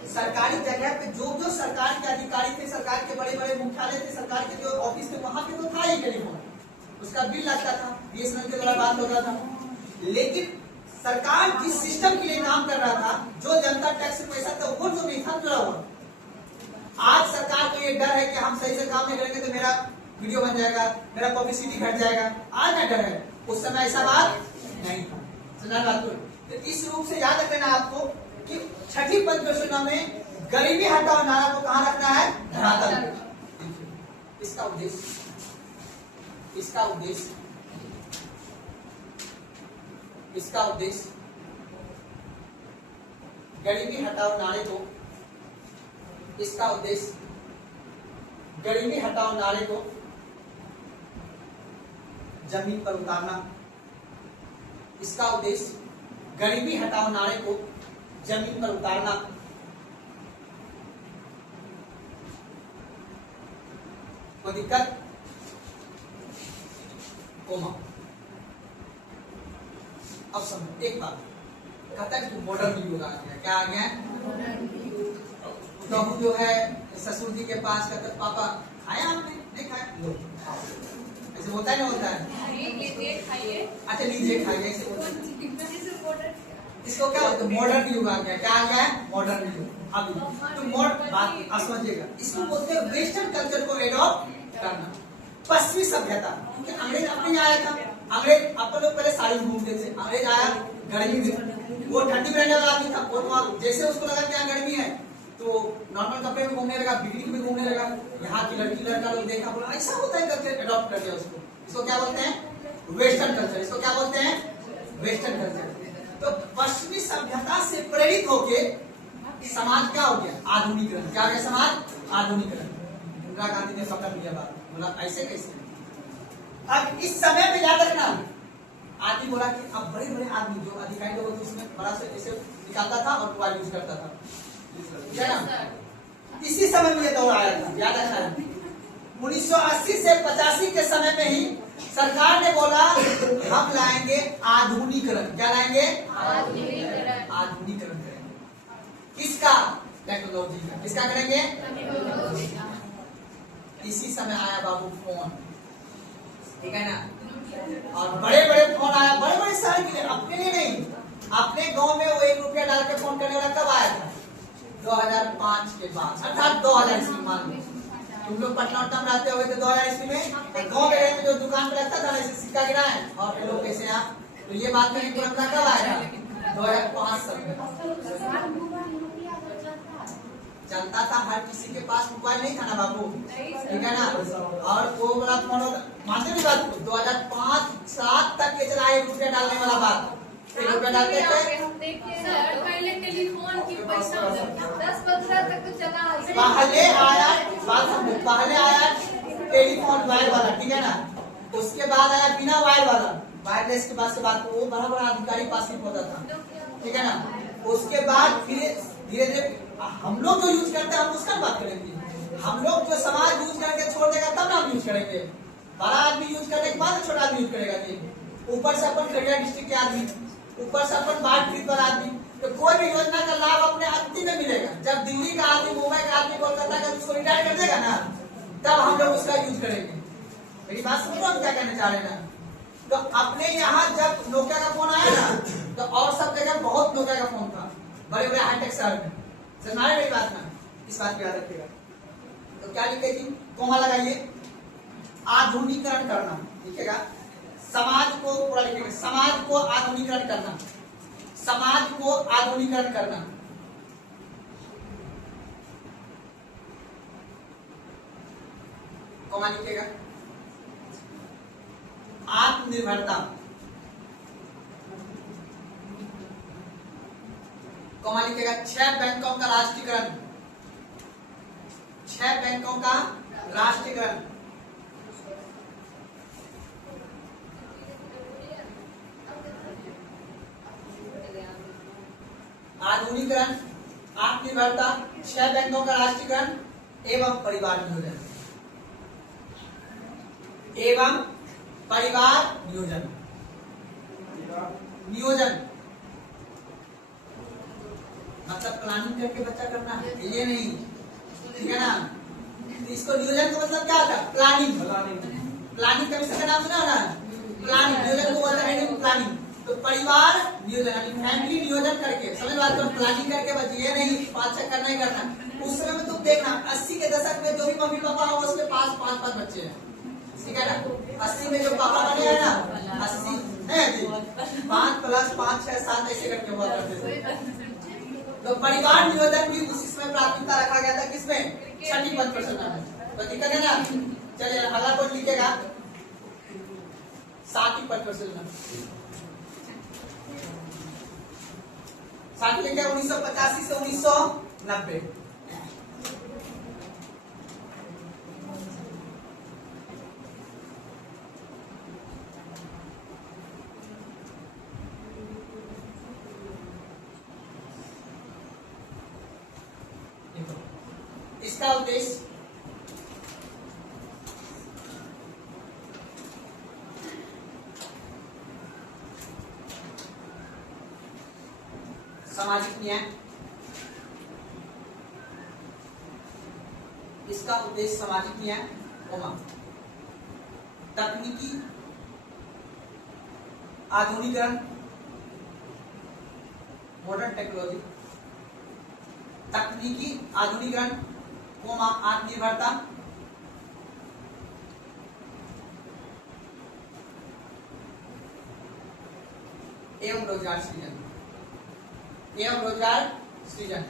सरकारी जगह पे जो जो सरकार के अधिकारी थे, सरकार के बड़े बड़े मुख्यालय थे, सरकार के जो ऑफिस थे, वहां पे तो था ही टेलीफोन, उसका बिल लगता था, बीएसएनएल के द्वारा बात होता था। लेकिन सरकार जिस सिस्टम के लिए काम कर रहा था, जो जनता टैक्स से पैसा था वो जो नहीं था जुड़ा हुआ, आज सरकार को ये डर है कि हम सही से काम नहीं करेंगे तो मेरा वीडियो बन जाएगा, मेरा पब्लिसिटी घट जाएगा, आज ना डर है, उस समय ऐसा बात नहीं था। सुना बात को, तो इस रूप से याद रखना आपको कि छठी पंचवर्षीय में गरीबी हटाओ नारा को कहां रखना है, धरातल। इसका उद्देश्य गरीबी हटाओ नारे को, इसका उद्देश्य गरीबी हटाओ नारे को जमीन पर उतारना, इसका उद्देश्य गरीबी हटाओ नारे को जमीन पर उतारना, कोई दिक्कत, कोमा। अब समझो एक बात, कहता है कि मॉडर्न व्यू आ गया, क्या आ गया, तो जो है ससुर जी के पास कहते पापा खाया आपने, नहीं खाया, लो ऐसे होता है ना, होता है, अच्छा लीजिए खाइए, ऐसे होता है। इसको क्या बोलते हैं, मॉडर्न युग आ गया, क्या आ गया है, मॉडर्न युग। अभी तो मॉडर्न बात समझिएगा, इसको बोलते हैं वेस्टर्न कल्चर को एडॉप्ट करना, पश्चिमी सभ्यता। क्योंकि अंग्रेज अपने आया था, अंग्रेज अपन लोग पहले साड़ी घूमते थे, अंग्रेज आया गर्मी में, वो ठंडी में रहने वाला आदमी था, वो जैसे उसको लगा कि यहाँ गर्मी है तो नॉर्मल कपड़े में घूमने लगा, पिकनिक में घूमने लगा, यहाँ की लड़की लड़का लोग देखा, बोला ऐसा होता है कल्चर, एडॉप्ट कर दिया उसको। इसको क्या बोलते हैं, वेस्टर्न कल्चर। इसको क्या बोलते हैं, वेस्टर्न कल्चर। तो पश्चिमी सभ्यता से प्रेरित होके समाज क्या हो गया, आधुनिकरण। क्या हो गया समाज, आधुनिकरण। इंदिरा गांधी ने पकड़ लिया बात, बोला ऐसे कैसे। अब इस समय में याद रखना, आदमी बोला कि अब बड़े बड़े आदमी जो अधिकारी लोग होते उसमें बड़ा से ऐसे निकालता था और मोबाइल यूज करता था, इसी समय में ये दौर आया था, याद रखना। 1980 से 85 के समय में ही सरकार ने बोला हम लाएंगे आधुनिकरण। क्या लाएंगे, आधुनिकरण करेंगे। किसका, टेक्नोलॉजी का। किसका करेंगे, इसी समय आया बाबू फोन, ठीक है ना। और बड़े बड़े फोन आया, बड़े बड़े शहर के लिए, अपने लिए नहीं, अपने गांव में वो 1 रुपया डाल के फोन करने वाला कब आया था, 2005 के बाद, अर्थात 2000 ईस्वी। मान लो तुम लोग पटना उटना में रहते हो तो 2000 ईस्वी में गाँव में जो दुकान पे रखता था ऐसे सिक्का गिरा है और लोग कैसे आप, तो ये बात करने की कब आया था, 2005 साल में। चलता था, हर किसी के पास मोबाइल नहीं था ना बाबू, नहीं सर। ठीक है ना। और वो वाला फोन मानते नहीं बात को, 2005-7 तक ये चला 1 रुपया डालने वाला बात, 1 रुपया डालते थे। हम देखिए सर, पहले टेलीफोन की पैसा 10-15 तक तो चला। पहले आया बात समझो, पहले आया टेलीफोन वायर वाला, ठीक है ना। उसके बाद आया बिना वायर वाला, वायरलेस के बाद से बात वो बड़ा बड़ा अधिकारी पास ही होता था, ठीक है ना। उसके बाद धीरे धीरे हम लोग जो यूज करते हैं हम उसका बात करेंगे। हम लोग जो समाज यूज करके छोड़ देगा तब ना हम यूज करेंगे। बड़ा आदमी यूज करने के बाद छोटा आदमी यूज करेगा जी। ऊपर से अपन खगड़िया डिस्ट्रिक्ट के आदमी, ऊपर से अपन बाढ़ पीड़ित पर आदमी, तो कोई भी योजना का लाभ अपने अंतिम में मिलेगा। जब दिल्ली का आदमी, मुंबई का आदमी, कोलकाता का उसको रिटायर कर देगा ना, तब हम लोग उसका यूज करेंगे। मेरी बात समझो हम क्या कहना चाह रहे हैं ना। तो अपने यहाँ जब नोकिया का फोन आया ना, तो और सब जगह बहुत नोकिया का फोन था, बड़े बड़े हाईटेक शहर में। समझ रहे मेरी बात ना, इस बात को याद रखिएगा। तो क्या लिखे थी, कोमा लगाइए, आधुनिकरण करना, लिखेगा। समाज को पूरा लिखेगा, समाज को आधुनिकरण करना, समाज को आधुनिकरण करना। कोमा लिखेगा, आत्मनिर्भरता, कोमा लिखेगा 6 बैंकों का राष्ट्रीयकरण, 6 बैंकों का राष्ट्रीयकरण। आधुनिकरण, आत्मनिर्भरता, 6 बैंकों का राष्ट्रीयकरण एवं परिवार नियोजन, एवं परिवार नियोजन। नियोजन मतलब प्लानिंग करके बच्चा करना है, ये नहीं, ठीक है ना। इसको नियोजन का मतलब क्या होता है, प्लानिंग। प्लानिंग कमीशन का नाम सुना ना, प्लानिंग, नियोजन को बोलते हैं प्लानिंग। तो परिवार नियोजन यानी फैमिली नियोजन करके, समझ बात करो, प्लानिंग करके बच्चे, ये नहीं 5 चक्कर नहीं करना। उस समय में तुम देखना 80 के दशक में जो भी मम्मी पापा हो उसके पास 5-5 बच्चे हैं, ठीक है ना। 80 में जो पापा बने हैं ना, 80 है 5 + 5 6 7 ऐसे करके हुआ करते थे। तो परिवार नियोजन भी उसी समय प्राथमिकता रखा गया था, किसमें, 6वीं पंच परियोजना में। तो दिक्कत है ना। चलिए अगला कोड लिखेगा 7वीं पंच परियोजना, 7 लिखेगा 1985 से 1990। इसका उद्देश्य सामाजिक न्याय, इसका उद्देश्य सामाजिक न्याय, तकनीकी आधुनिकरण, मॉडर्न टेक्नोलॉजी, तकनीकी आधुनिकरण, आत्मनिर्भरता, एवं रोजगार सृजन, एवं रोजगार सृजन।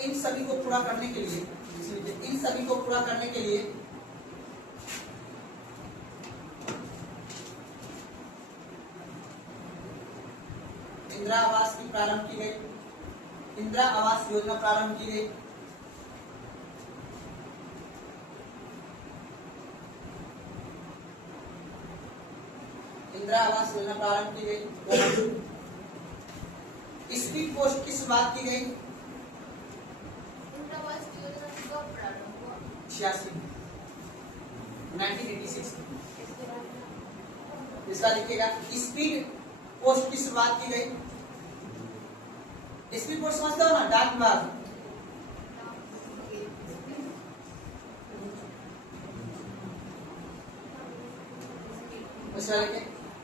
इन सभी को पूरा करने के लिए, इन सभी को पूरा करने के लिए इंदिरा आवास की प्रारंभ की गई, इंदिरा आवास योजना प्रारंभ की गई। इंदिरा आवास योजना प्रारंभ की गई। स्पीड पोस्ट की शुरुआत की गई 1986। इसका लिखिएगा स्पीड पोस्ट की शुरुआत की गई। स्पीड पोस्ट समझते हो ना, डाक विभाग।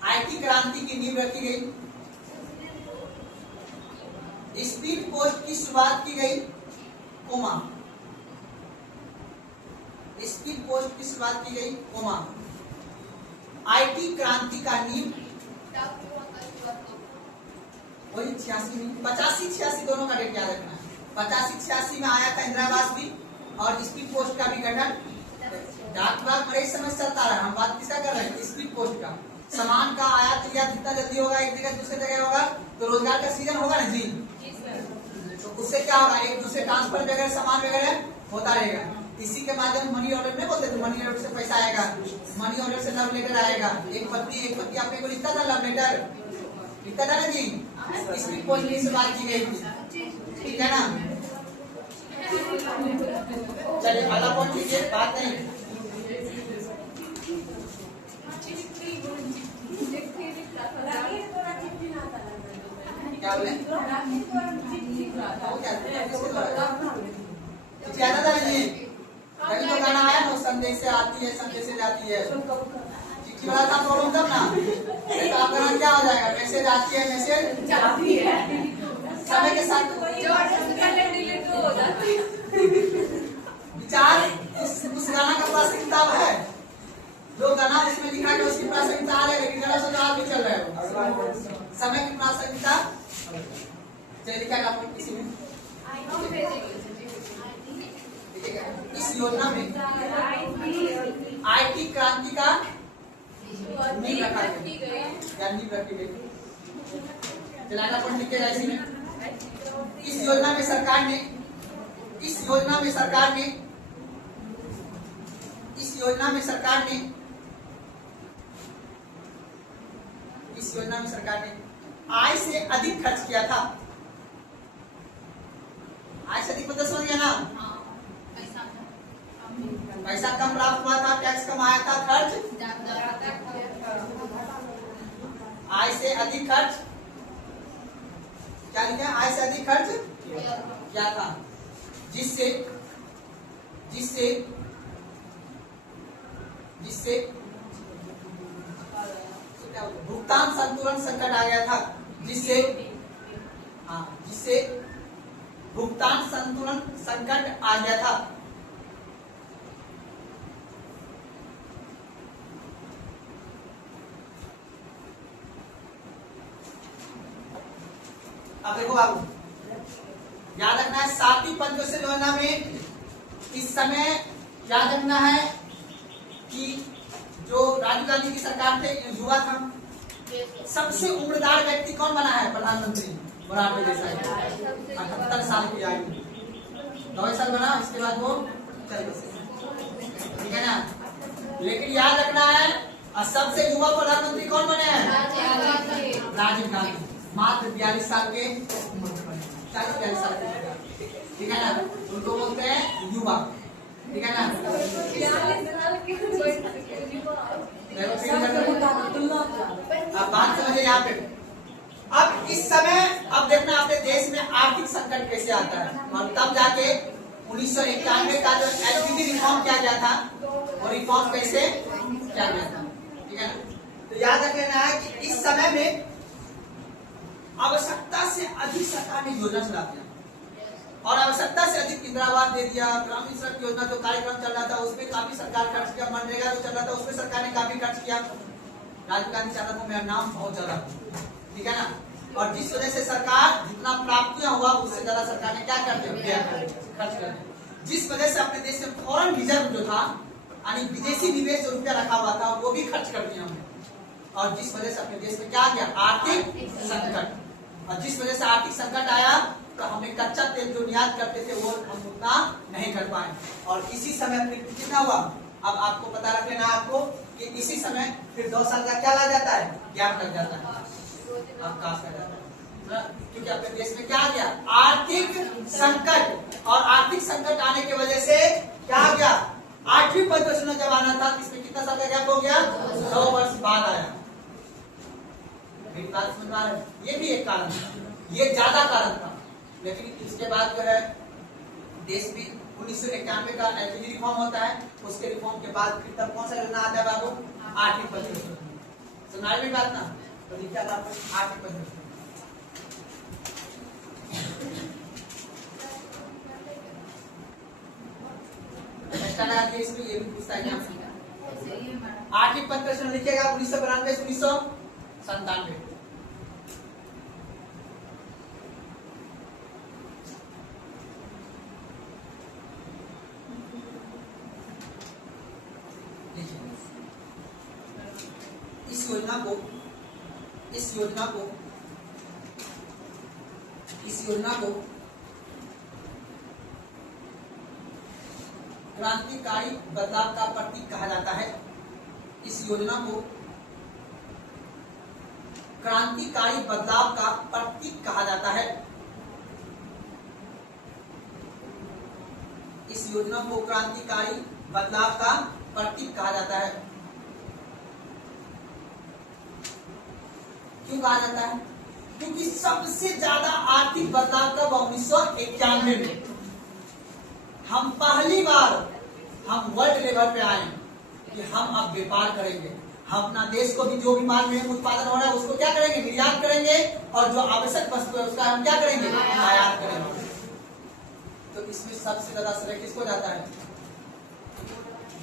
आईटी क्रांति की नींव रखी गई। स्पीड पोस्ट की शुरुआत की गई, स्पीड पोस्ट की शुरुआत की गई, कोमा आईटी क्रांति का नींव वही 86 में, 85-86 दोनों का डेट याद रखना है। 85-86 में आया था इंदिरा आवास भी और स्पीड पोस्ट का भी गठन। डाक विभाग बड़े समय से चलता रहा। हम बात किसका कर रहे हैं? स्पीड पोस्ट का। सामान का आयात निर्यात जितना जल्दी होगा एक जगह दूसरे जगह होगा तो रोजगार का सृजन होगा ना जी। तो उससे क्या होगा? एक दूसरे ट्रांसफर वगैरह सामान वगैरह होता रहेगा। इसी के माध्यम मनी ऑर्डर नहीं बोलते थे, मनी ऑर्डर से पैसा आएगा, मनी ऑर्डर से लव लेटर आएगा। एक पत्नी आपने को लिखता था लव लेटर, लिखता था ना जी। स्पीड पोस्ट की शुरुआत की गई थी, ठीक है ना। चलिए अगला पॉइंट लीजिए, बात नहीं क्या बोले ज्यादा था जी। कभी तो गाना आया ना, संदेश से आती है संदेश से जाती है, चिट्ठी वाला था प्रॉब्लम तब ना। तो आपका नाम क्या हो जाएगा? मैसेज आती है मैसेज जाती है, समय के साथ विचार। उस गाना का प्रासंगिकता है, जो गाना उसमें लिखा है उसकी प्रासंगिकता आ रही है, लेकिन गाना सुधार भी चल रहा है। समय की प्रासंगिकता चलिए क्या काम किसी में इस योजना में आईटी क्रांति का नींव रखा गया, नींव रखी गई। चलाना पॉइंट लिखेगा इसी में। इस योजना में सरकार ने आय से अधिक खर्च किया था। आय से अधिक मतलब समझ गया ना? पैसा कम प्राप्त हुआ था, टैक्स कम आया था, खर्च आय से अधिक खर्च क्या लिखा? आय से अधिक खर्च क्या था, जिससे भुगतान संतुलन संकट आ गया था, जिससे भुगतान संतुलन संकट आ गया था। अब देखो बाबू, याद रखना है 7वीं पंचवर्षीय योजना में इस समय याद रखना है कि जो राजीव गांधी की सरकार थे, युवा था, सबसे उम्रदार व्यक्ति कौन बना है? प्रधानमंत्री मोरारजी देसाई। 78 साल की आयु, 9 साल बना, उसके बाद वो चल बसे, ठीक है ना। लेकिन याद रखना है सबसे युवा प्रधानमंत्री कौन बने हैं? राजीव गांधी। मात्र 42 साल के उम्र में, 40-42 साल के, ठीक है ना। उनको बोलते हैं युवा, ठीक है ना। अब बात समझिए यहाँ पे। अब इस समय अब देखना अपने देश में आर्थिक संकट कैसे आता है, और तब जाके 1991 का जो एलपीजी रिफॉर्म किया गया था, वो रिफॉर्म कैसे किया गया था, ठीक है ना। तो याद रख लेना है कि इस समय में आवश्यकता से अधिक सरकार ने योजना चला दिया, और आवश्यकता से अधिक इंदिरा आवास दे दिया। ग्रामीण सड़क योजना जो कार्यक्रम चल रहा था उसमें काफी सरकार खर्च किया। मनरेगा जो चल रहा था उसमें सरकार ने काफी खर्च किया। राजीव गांधी चाहता था मेरा नाम बहुत ज्यादा, ठीक है ना। और जिस वजह से सरकार जितना प्राप्तियां हुआ उससे ज्यादा सरकार ने क्या कर दिया? खर्च कर दिया। जिस वजह से अपने देश में फॉरेन रिजर्व जो था, यानी विदेशी निवेश जो रुपया रखा हुआ था, वो भी खर्च कर दिया हमने। और जिस वजह से अपने देश में क्या गया? आर्थिक संकट। और जिस वजह से आर्थिक संकट आया तो हमें कच्चा तेल जो निर्यात करते थे वो हम उतना नहीं कर पाए। और इसी समय अपने कितना हुआ? अब आपको पता रख लेना आपको कि इसी समय फिर 2 साल का क्या लग जाता है? गैप लग जाता है, अवकाश लग जाता है, क्योंकि अपने देश में क्या गया? आर्थिक संकट। और आर्थिक संकट आने की वजह से क्या आ गया? 8वीं पंचवर्षीय जब आना था, इसमें कितना साल का गैप हो गया? 2 वर्ष बाद आया। ये भी एक कारण था, ये ज्यादा कारण था। लेकिन इसके बाद जो है देश भी 1991 का एलपीजी रिफॉर्म होता है, उसके रिफॉर्म के बाद फिर तब कौन सा योजना आता है बाबू? 8वीं पंचवर्षीय। सुनाई में बात ना, तो लिखा था 8वीं पंचवर्षीय। है इसमें, ये भी पूछता है यहाँ से। सही है मैडम। 8वीं पंक्ति प्रश्न लिखिएगा 1992 से 1997। इस योजना को क्रांतिकारी बदलाव का प्रतीक कहा जाता है। इस योजना को क्रांतिकारी बदलाव का प्रतीक कहा जाता है। इस योजना को क्रांतिकारी बदलाव का प्रतीक कहा जाता है। क्यों कहा जाता है? क्योंकि सबसे ज्यादा आर्थिक बदलाव कब 1991 में हम पहली बार हम वर्ल्ड लेवल पे आए कि हम अब व्यापार करेंगे। हम अपना देश को भी जो भी माल में उत्पादन हो रहा है उसको क्या करेंगे, निर्यात करेंगे, और जो आवश्यक वस्तु है उसका हम क्या करेंगे, आयात करेंगे। तो इसमें सबसे ज्यादा श्रेय किसको जाता है?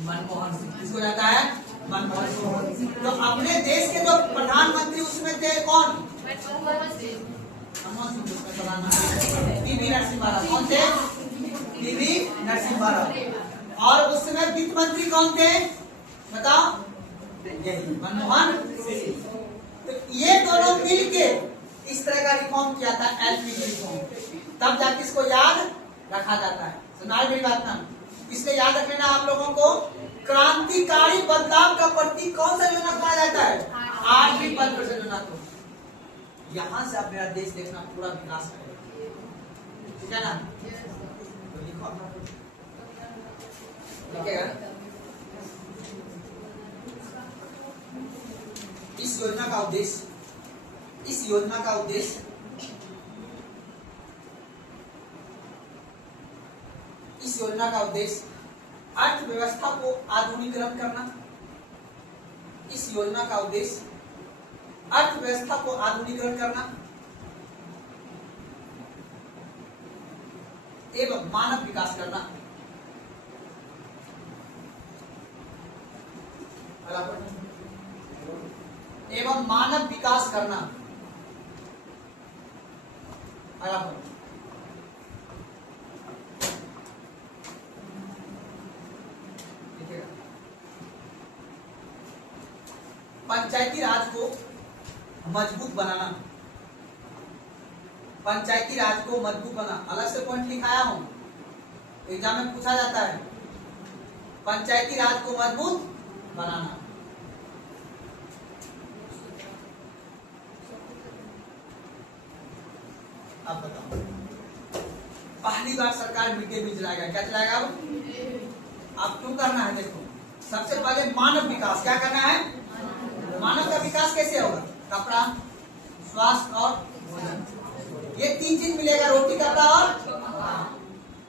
मनमोहन सिंह। किसको जाता है? मनमोहन सिंह। तो अपने देश के जो प्रधानमंत्री उसमें थे कौन? मनमोहन सिंह। पीवी नरसिम्हा राव। कौन थे? पीवी नरसिम्हा राव। और उस समय वित्त मंत्री कौन थे बताओ? यही मनमोहन सिंह। तो ये दोनों मिलके इस तरह का रिफॉर्म किया था, एलपीजी रिफॉर्म। तब जाके इसको याद रखा जाता है। सुना मेरी बात ना? इसलिए याद रख लेना आप लोगों को, क्रांतिकारी बदलाव का प्रतीक कौन सा योजना कहा जाता है? 8वीं पंचवर्षीय योजना को। यहाँ से आप मेरा देश देखना पूरा विकास करेगा, ठीक है ना? तो लिखो लिखेगा। इस योजना का उद्देश्य अर्थव्यवस्था को आधुनिकीकरण करना। इस योजना का उद्देश्य अर्थव्यवस्था को आधुनिकीकरण करना एवं मानव विकास करना। एवं मानव विकास करना। पंचायती राज को मजबूत बनाना। पंचायती राज को मजबूत बनाना, अलग से पॉइंट लिखाया हूं, एग्जाम में पूछा जाता है। पंचायती राज को मजबूत बनाना। अब बताओ, पहली बार सरकार मिड डे मील चलाएगा। क्या चलाएगा? अब क्यों करना है? देखो, सबसे पहले मानव विकास। क्या करना है? मानव का विकास कैसे होगा? कपड़ा, स्वास्थ्य और भोजन, ये 3 चीज मिलेगा। रोटी, कपड़ा और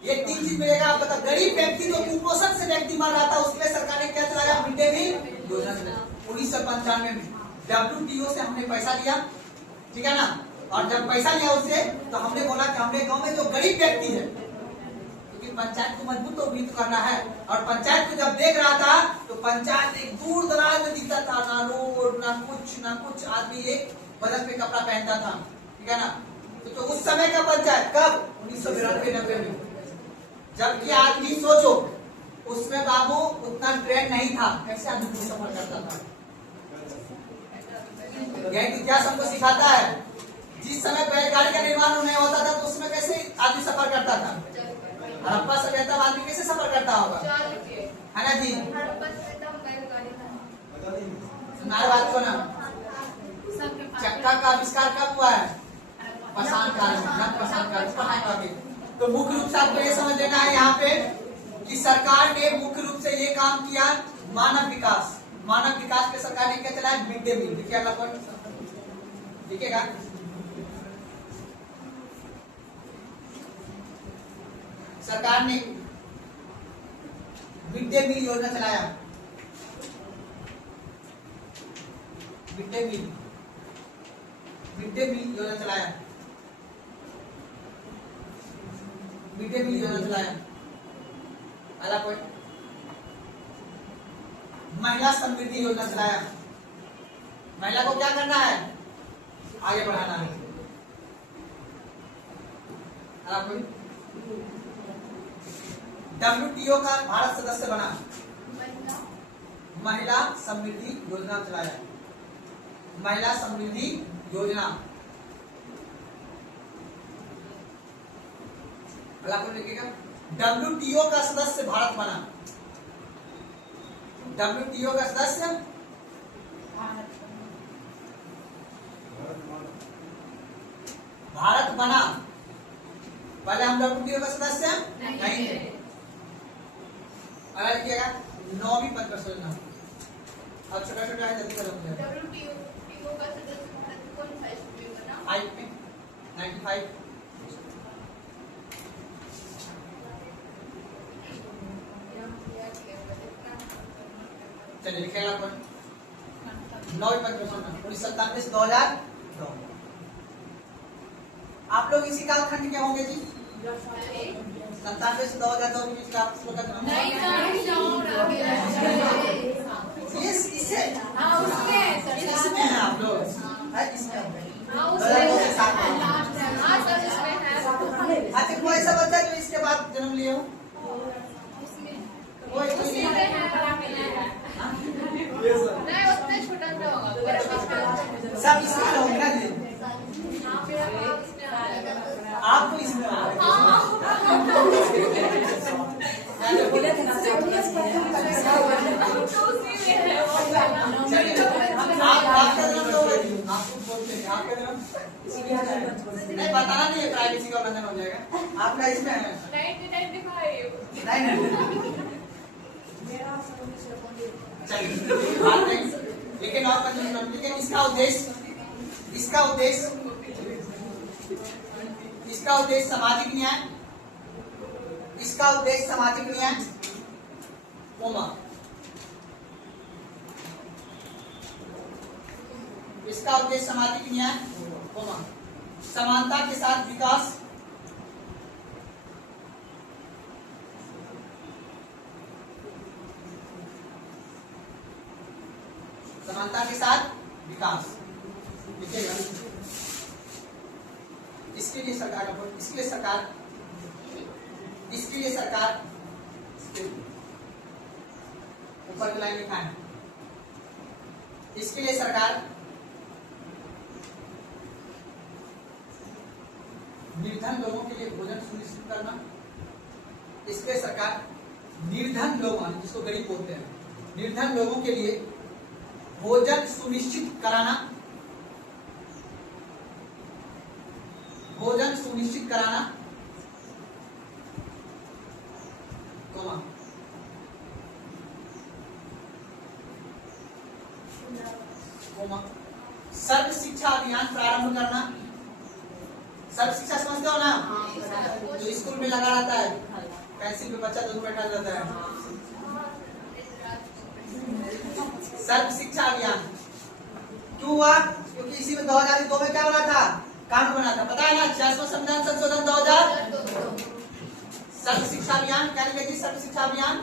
ये 3 चीज मिलेगा। आप बताओ, गरीब व्यक्ति जो कुपोषण से व्यक्ति मर रहा था उसके लिए सरकार ने क्या चलाया? मिड डे मील योजना चलाया। 1995 में WTO से हमने पैसा लिया, ठीक है ना? और जब पैसा लिया उससे, तो हमने बोला कि हमने गांव में जो गरीब व्यक्ति है, क्योंकि पंचायत को मजबूत तो भी करना है, और पंचायत को जब देख रहा था तो पंचायत एक दूर दराज में दिखता था, ना रोड ना कुछ, आदमी एक बदन पे कपड़ा पहनता था, ठीक है ना? तो उस समय का पंचायत कब? 1992-90 में। जबकि आदमी सोचो, उसमें बाबू उतना ट्रेन नहीं था, कैसे आदमी सफर करता था? यह इतिहास हमको सिखाता है। जिस समय बैलगाड़ी का निर्माण नहीं होता था तो उसमें कैसे आदमी सफर करता था? हड़प्पा सभ्यता में आदमी कैसे सफर करता होगा, है ना जी? सुनार बात को ना, चक्का का आविष्कार कब हुआ है? पाषाण काल में। तो मुख्य रूप से आपको ये समझ लेना है यहाँ पे कि सरकार ने मुख्य रूप से ये काम किया, मानव विकास। मानव विकास के सरकार ने क्या चलाया? Mid day meal. देखिए अगला पॉइंट दिखेगा। सरकार ने मिड डे मील योजना चलाया। मिड डे मील योजना चलाया। मिड डे मील योजना चलाया। अगला पॉइंट, महिला समृद्धि योजना चलाया। महिला को क्या करना है, आगे बढ़ाना है। WTO का भारत सदस्य बना, महिला समृद्धि योजना चलाया। महिला समृद्धि योजना लिखिएगा। WTO का सदस्य भारत बना। WTO का सदस्य भारत बना। पहले हम WTO का सदस्य नहीं थे। अगर लिखिएगा 9वीं पद पर सोचना। अब छोटा छोटा है, जल्दी करो। WTO का सदस्य भारत कौन सा ईस्वी में बना? 5 में 95। चलिए लिखेगा कौन? 9वीं पद पर सोचना। 1997 से 2009। आप लोग इसी कालखंड के होंगे जी? 97 से 2002 के बीच का आप लोग का इससे इसमें है आप लोग है, इसमें अच्छा कोई ऐसा बच्चा जो इसके बाद जन्म लिए हो? कोई सब इसमें होंगे ना जी? आपको इसमें नहीं बताना नहीं है, प्राइवेसी का उल्लंघन हो जाएगा। आपका इसमें है 1995। लेकिन और लेकिन इसका उद्देश्य सामाजिक न्याय, इसका उद्देश्य सामाजिक न्याय, इसका उद्देश्य सामाजिक न्याय, समानता के साथ विकास, समानता के साथ विकास। इसके लिए सरकार ऊपर की लाइन लिखा है। इसके लिए सरकार निर्धन लोगों के लिए भोजन सुनिश्चित करना। इसके सरकार निर्धन लोग, जिसको गरीब बोलते हैं, निर्धन लोगों के लिए भोजन सुनिश्चित कराना, भोजन सुनिश्चित कराना, सर्व शिक्षा अभियान प्रारंभ करना। सर्व शिक्षा समझते हो ना? जो स्कूल में लगा रहता है, पेंसिल पे बच्चा दोनों बैठा रहता है। सर्व शिक्षा अभियान क्यों हुआ? क्योंकि इसी में 2002 में क्या बना था? कानून बना था, पता है ना? 66वां संविधान संशोधन 2000। सर्व शिक्षा अभियान क्या लिखेगी? सर्व शिक्षा अभियान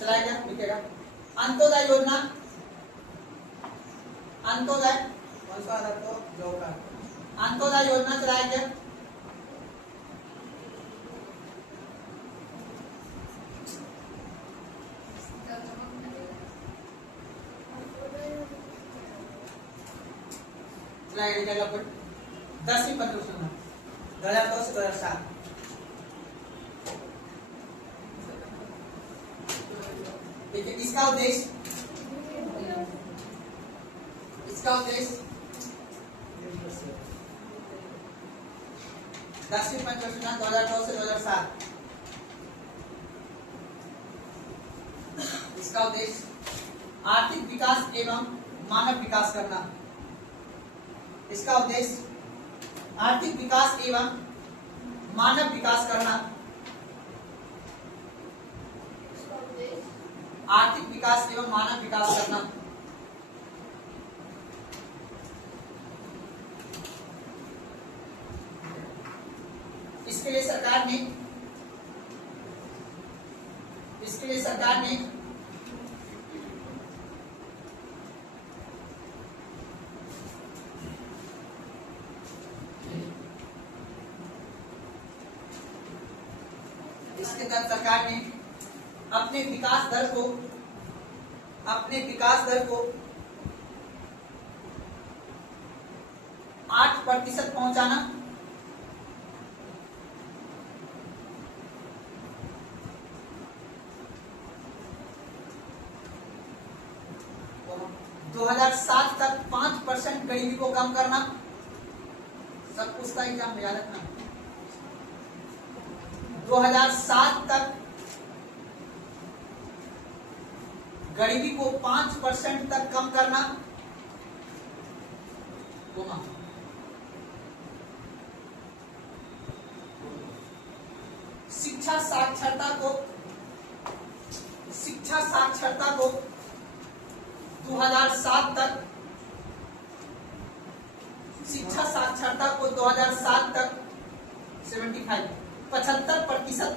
चलाया गया, लिखेगा। अंत्योदय योजना, अंत्योदय कौन सा था? तो जॉब का अंत्योदय योजना चलाया गया। चलाया गया 10वीं पत्र सूचना 2002 से 2007। देखिए इसका उद्देश्य 10वीं पंचवर्षोजना 2002 से 2007। इसका उद्देश्य आर्थिक विकास एवं मानव विकास करना। इसका उद्देश्य आर्थिक विकास एवं मानव विकास करना। आर्थिक विकास एवं मानव विकास करना। इसके लिए सरकार ने तहत सरकार ने अपने विकास दर को 8% पहुंचाना, और 2007 तक 5% गरीबी को कम करना। सब कुछ का एग्जाम में याद रखना। 2007 तक गरीबी को 5% तक कम करना। शिक्षा साक्षरता को 2007 तक 75%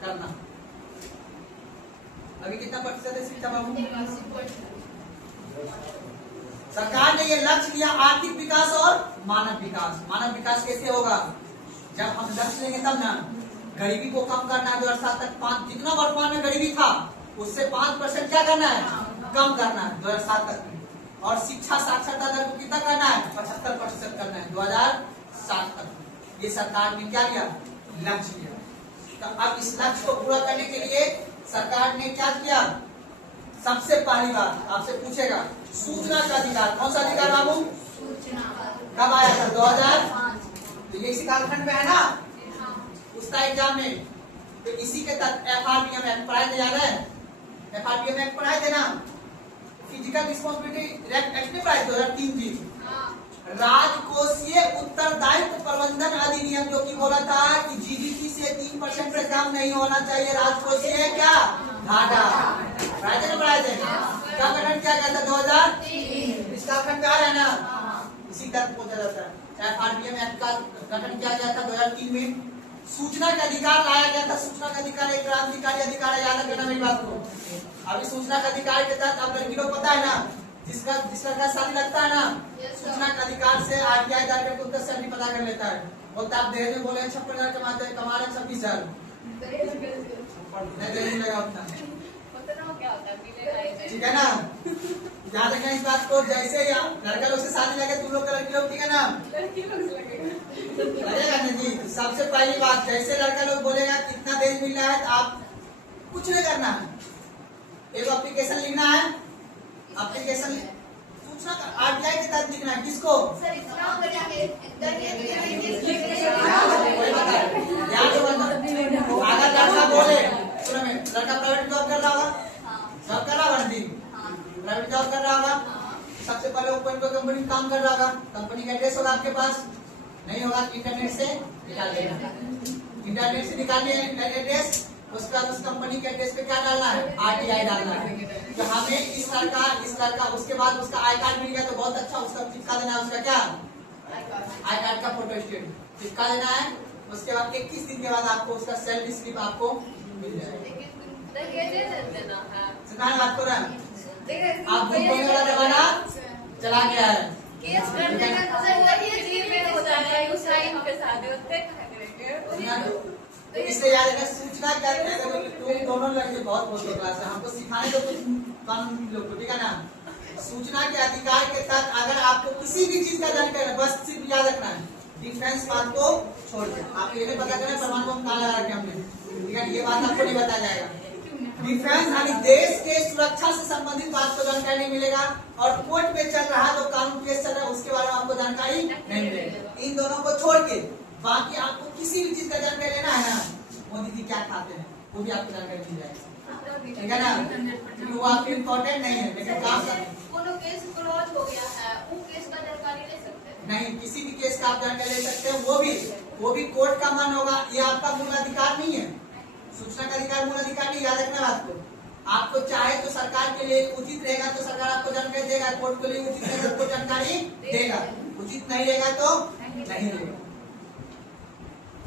करना। अभी कितना प्रतिशत है शिक्षा बाबू? सरकार ने ये लक्ष्य लिया, आर्थिक विकास और मानव विकास। मानव विकास कैसे होगा? जब हम लक्ष्य लेंगे तब ना। गरीबी को कम करना है 2007 तक, 5 जितना वर्तमान में गरीबी था उससे 5% क्या करना है? कम करना है 2007 तक में। और शिक्षा साक्षरता दर को कितना करना है? 75% करना है 2007 तक। ये सरकार ने क्या लिया? लक्ष्य लिया। तो अब इस लक्ष्य को पूरा करने के लिए सरकार ने क्या किया? सबसे पहली बात आपसे पूछेगा, सूचना का अधिकार। कौन सा अधिकार बाबू? कब आया था? 2000। तो ये इसी कालखंड में है ना, उसका एग्जाम में। तो इसी के तहत FRBM एक्ट पढ़ाए थे, याद है? FRBM एक्ट पढ़ाए थे ना, फिजिकल रिस्पांसिबिलिटी एक्ट में पढ़ाए 2003 की। राजकोषीय उत्तरदायित्व प्रबंधन अधिनियम, जो कि बोला था कि GDP से 3% से कम नहीं होना चाहिए राजकोषीय क्या घाटा। पढ़ाए थे का गठन क्या कहता? 2003। इस कालखंड का है ना, इसी तक पहुंचा जाता है। FRBM एक्ट का गठन किया गया था 2003 में। सूचना का अधिकार लाया गया था। सूचना का अधिकार एक क्रांतिकारी अधिकार है, याद रखना मेरी बात को। अभी सूचना का अधिकार के तहत आप लड़की लोग पता है ना, जिसका शादी लगता है ना, सूचना का अधिकार से RTI दायर करके उसका सैलरी पता कर लेता है। बोलता आप दहेज में बोले 56,000 कमाते हैं, कमा रहे 26,000। नहीं दहेज लगा उतना, ठीक है ना? याद रखना इस बात को। जैसे लड़का लोग से शादी लगे तुम लोग का लड़की लोग, ठीक है ना? लगेगा ना जी। सबसे पहली बात, जैसे लड़का लोग बोलेगा कितना दहेज मिल रहा है, तो आप कुछ नहीं करना है, एक एप्लीकेशन लिखना है। एप्लीकेशन सूचना का RTI के तहत लिखना है। किसको? अगर लड़का बोले, सुनो में, लड़का प्राइवेट जॉब कर रहा होगा, प्राइवेट जॉब कर रहा होगा, सबसे पहले ओपन को कंपनी काम कर रहा होगा, कंपनी का एड्रेस होगा आपके पास, नहीं होगा इंटरनेट से निकाल लेना। इंटरनेट से निकालने एड्रेस, उसके बाद उस कंपनी के एड्रेस पे क्या डालना है? RTI डालना है। तो हमें इस लड़का उसके बाद उसका आई कार्ड मिल गया तो बहुत अच्छा, उसका चिपका देना है। उसका क्या? आई कार्ड का फोटो स्टेट चिपका देना है। उसके बाद 21 दिन के बाद आपको उसका सैलरी स्लिप आपको मिल जाएगा। बात को ना, आप बोलने वाला जमाना चला गया है। इसलिए याद रखना, सूचना क्या तुम दोनों लड़के बहुत बोलते क्लास है, हमको सिखाने दो कुछ कानून लोग को, ठीक है ना? सूचना के अधिकार के तहत अगर आपको किसी भी चीज का जानकारी, बस सिर्फ याद रखना है डिफेंस बात को छोड़ के। आपको ये नहीं पता करना परमाणु बम कहाँ लगा रखे हमने, ठीक है? ये बात आपको नहीं बताया जाएगा। डिफेंस यानी देश के सुरक्षा से संबंधित बात को जानकारी नहीं मिलेगा, और कोर्ट में चल रहा है, जो कानून केस चल रहा है उसके बारे में आपको जानकारी नहीं मिलेगी। इन दोनों को छोड़ के बाकी आपको किसी भी चीज का जानकारी लेना है ना, मोदी जी क्या खाते हैं वो भी आपको जानकारी मिल जाएगी, ठीक है ना? वो आपके इम्पोर्टेंट नहीं है, लेकिन काम केस क्लोज हो गया है, वो केस का जानकारी ले सकते हैं? नहीं, किसी भी केस का आप जानकारी ले सकते हैं, वो भी कोर्ट का मन होगा। ये आपका मूल अधिकार नहीं है। सूचना का अधिकार मूल अधिकार नहीं, याद रखना बात को। आपको चाहे तो सरकार के लिए उचित रहेगा तो सरकार आपको जानकारी देगा, कोर्ट के लिए उचित रहेगा तो जानकारी देगा, उचित नहीं रहेगा तो नहीं देगा।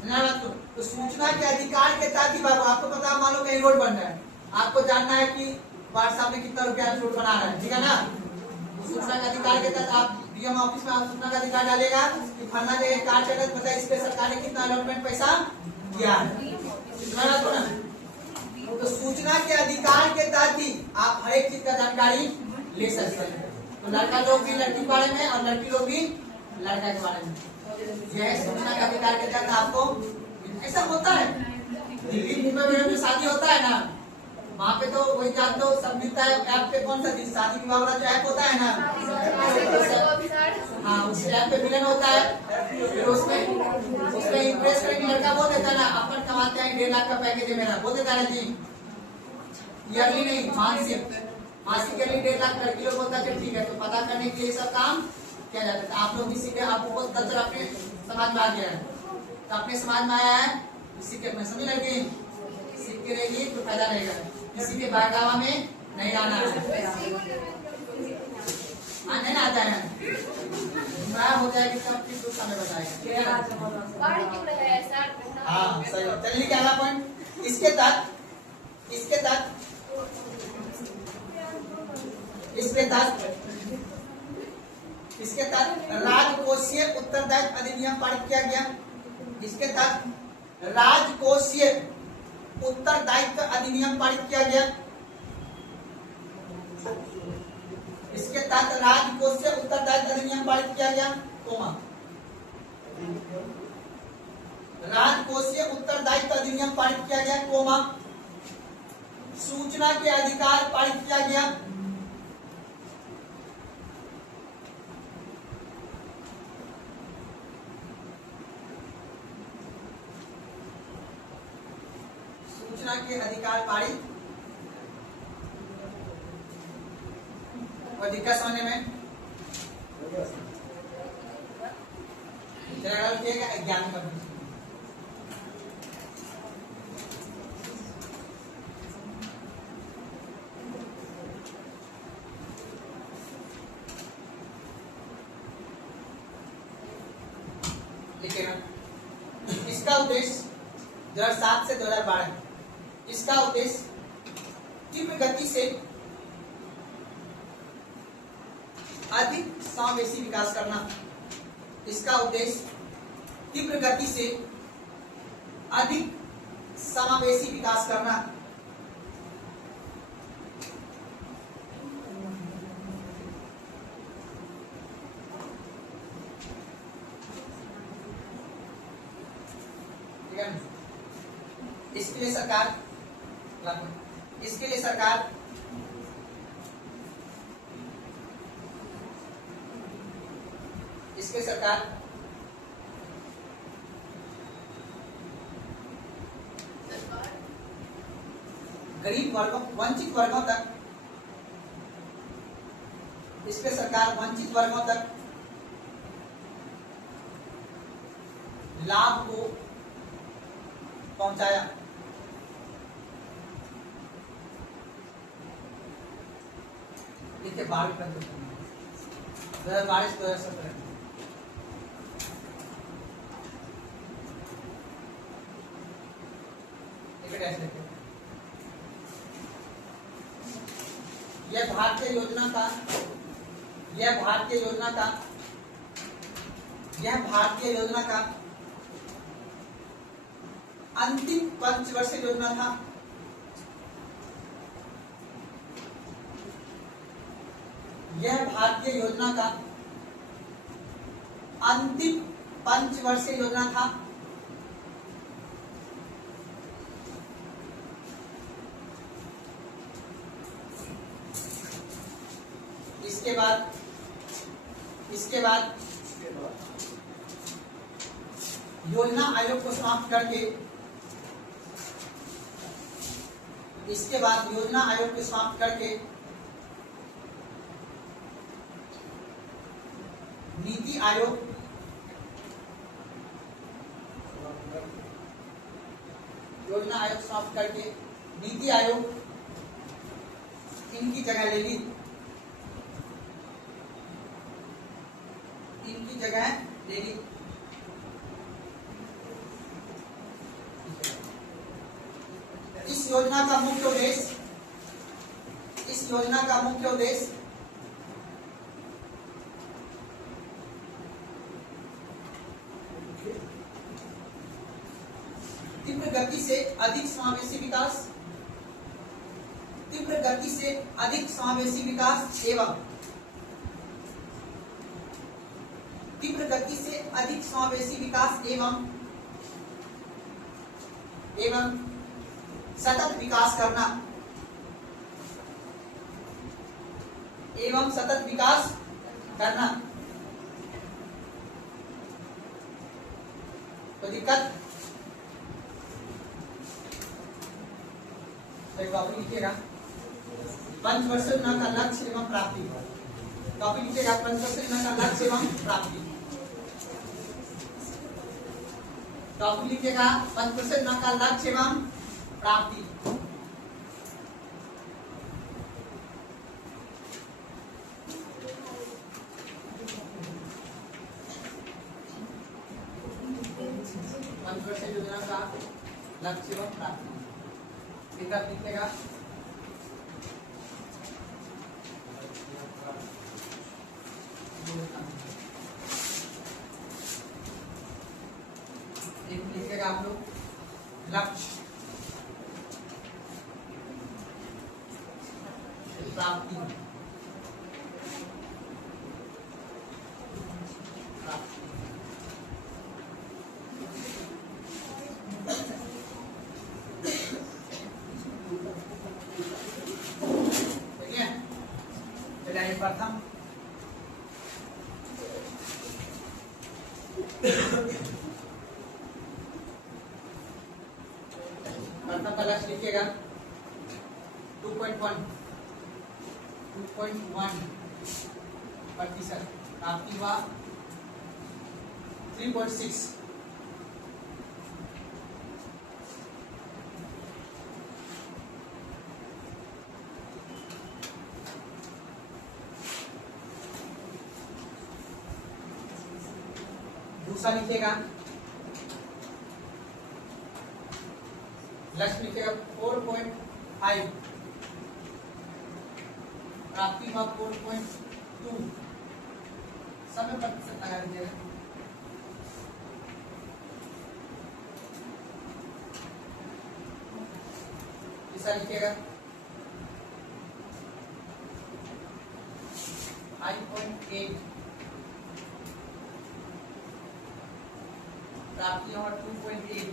बात को तो सूचना के अधिकार के तहत ही बाबू आपको पता, मान लो कहीं रोड बन रहा है, आपको जानना है कि व्हाट्सएप में कितना रुपया रोड बना रहा है, ठीक है ना? सूचना के अधिकार के तहत आप DM ऑफिस में आप सूचना का अधिकार डालेगा कि फलना जगह कार्ड चलत बताया इस पे सरकार ने कितना अलॉटमेंट पैसा दिया है, इतना ना तो ना। तो सूचना के अधिकार के तहत ही आप हर एक चीज का जानकारी ले सकते हैं। तो लड़का लोग भी लड़की के बारे में और लड़की लोग भी लड़का के बारे में, यह सूचना के अधिकार के तहत आपको ऐसा होता है। दिल्ली मुंबई में शादी होता है ना, वहाँ पे तो वही जानते हो सब मिलता है ऐप पे। कौन सा चीज शादी विवाह वाला जो ऐप होता है ना, हाँ उस ऐप पे मिलन होता है। फिर उसमें इम्प्रेस करके लड़का बोल देता है ना अपन कमाते हैं 1.5 लाख का पैकेज है मेरा, बोल देता है जी ईयरली नहीं मासिक, मासिक के लिए 1.5 लाख लड़की लोग बोलता है ठीक है। तो पता करने के लिए सब काम किया जाता है। आप लोग किसी के आपको कल्चर अपने समाज में आ गया है, तो अपने समाज में आया है इसी के अपने समझ लगे सीख के रहेगी तो फायदा रहेगा। किसी के बहकावा में नहीं आना है, आने ना आता है हो जाएगी सब चीज कुछ समय बताएगा। हाँ सही बात। चलिए क्या अगला पॉइंट, इसके तहत राजकोषीय उत्तरदायित्व अधिनियम पारित किया गया। इसके तहत राजकोषीय उत्तरदायित्व अधिनियम पारित किया गया। इसके तहत राजकोषीय उत्तरदायित्व अधिनियम पारित किया गया, राजकोषीय उत्तरदायित्व अधिनियम पारित किया गया, सूचना के अधिकार पारित किया गया। सूचना के अधिकार पारित और दिक्कत समझने में ज्ञान का लिखेगा। इसका उद्देश्य 2007 से 2012, इसका उद्देश्य तीव्र गति से अधिक समावेशी विकास करना। इसका उद्देश्य तीव्र गति से अधिक समावेशी विकास करना। ठीक है, इसके लिए सरकार गरीब वर्गों, वंचित वर्गों तक, इस पे सरकार वंचित वर्गों तक लाभ को पहुंचाया। लिखे 2012-2017 यह भारतीय योजना का अंतिम पंचवर्षीय योजना था। यह भारतीय योजना का अंतिम पंचवर्षीय योजना था। इसके बाद योजना आयोग को समाप्त करके नीति आयोग इनकी जगह ले ली। इस योजना का मुख्य उद्देश्य गति से अधिक समावेशी विकास एवं तीव्र गति से अधिक समावेशी विकास एवं सतत विकास करना तो दिक्कत टॉपिक लिखिएगा पंचवर्षीय योजना का लक्ष्य एवं प्राप्ति। टॉपिक लिखिएगा पंचवर्षीय योजना का लक्ष्य एवं प्राप्ति। टॉपिक लिखिएगा पंचवर्षीय योजना का लक्ष्य एवं प्राप्ति। पंचवर्षीय योजना का लक्ष्य एवं प्राप्ति लिखेगा लिखेगा आप लोग लक्ष्य प्राप्ति। प्रथम का लक्ष्य लिखिएगा 2.1 प्रतिशत, प्राप्ति हुआ 3.6। दूसरा लिखिएगा लक्ष्य लिखिएगा 4.5, प्राप्ति हुआ 4.2। सब में प्रतिशत लगा दीजिएगा। तीसरा लिखिएगा 5.8, प्राप्ति और 2.8।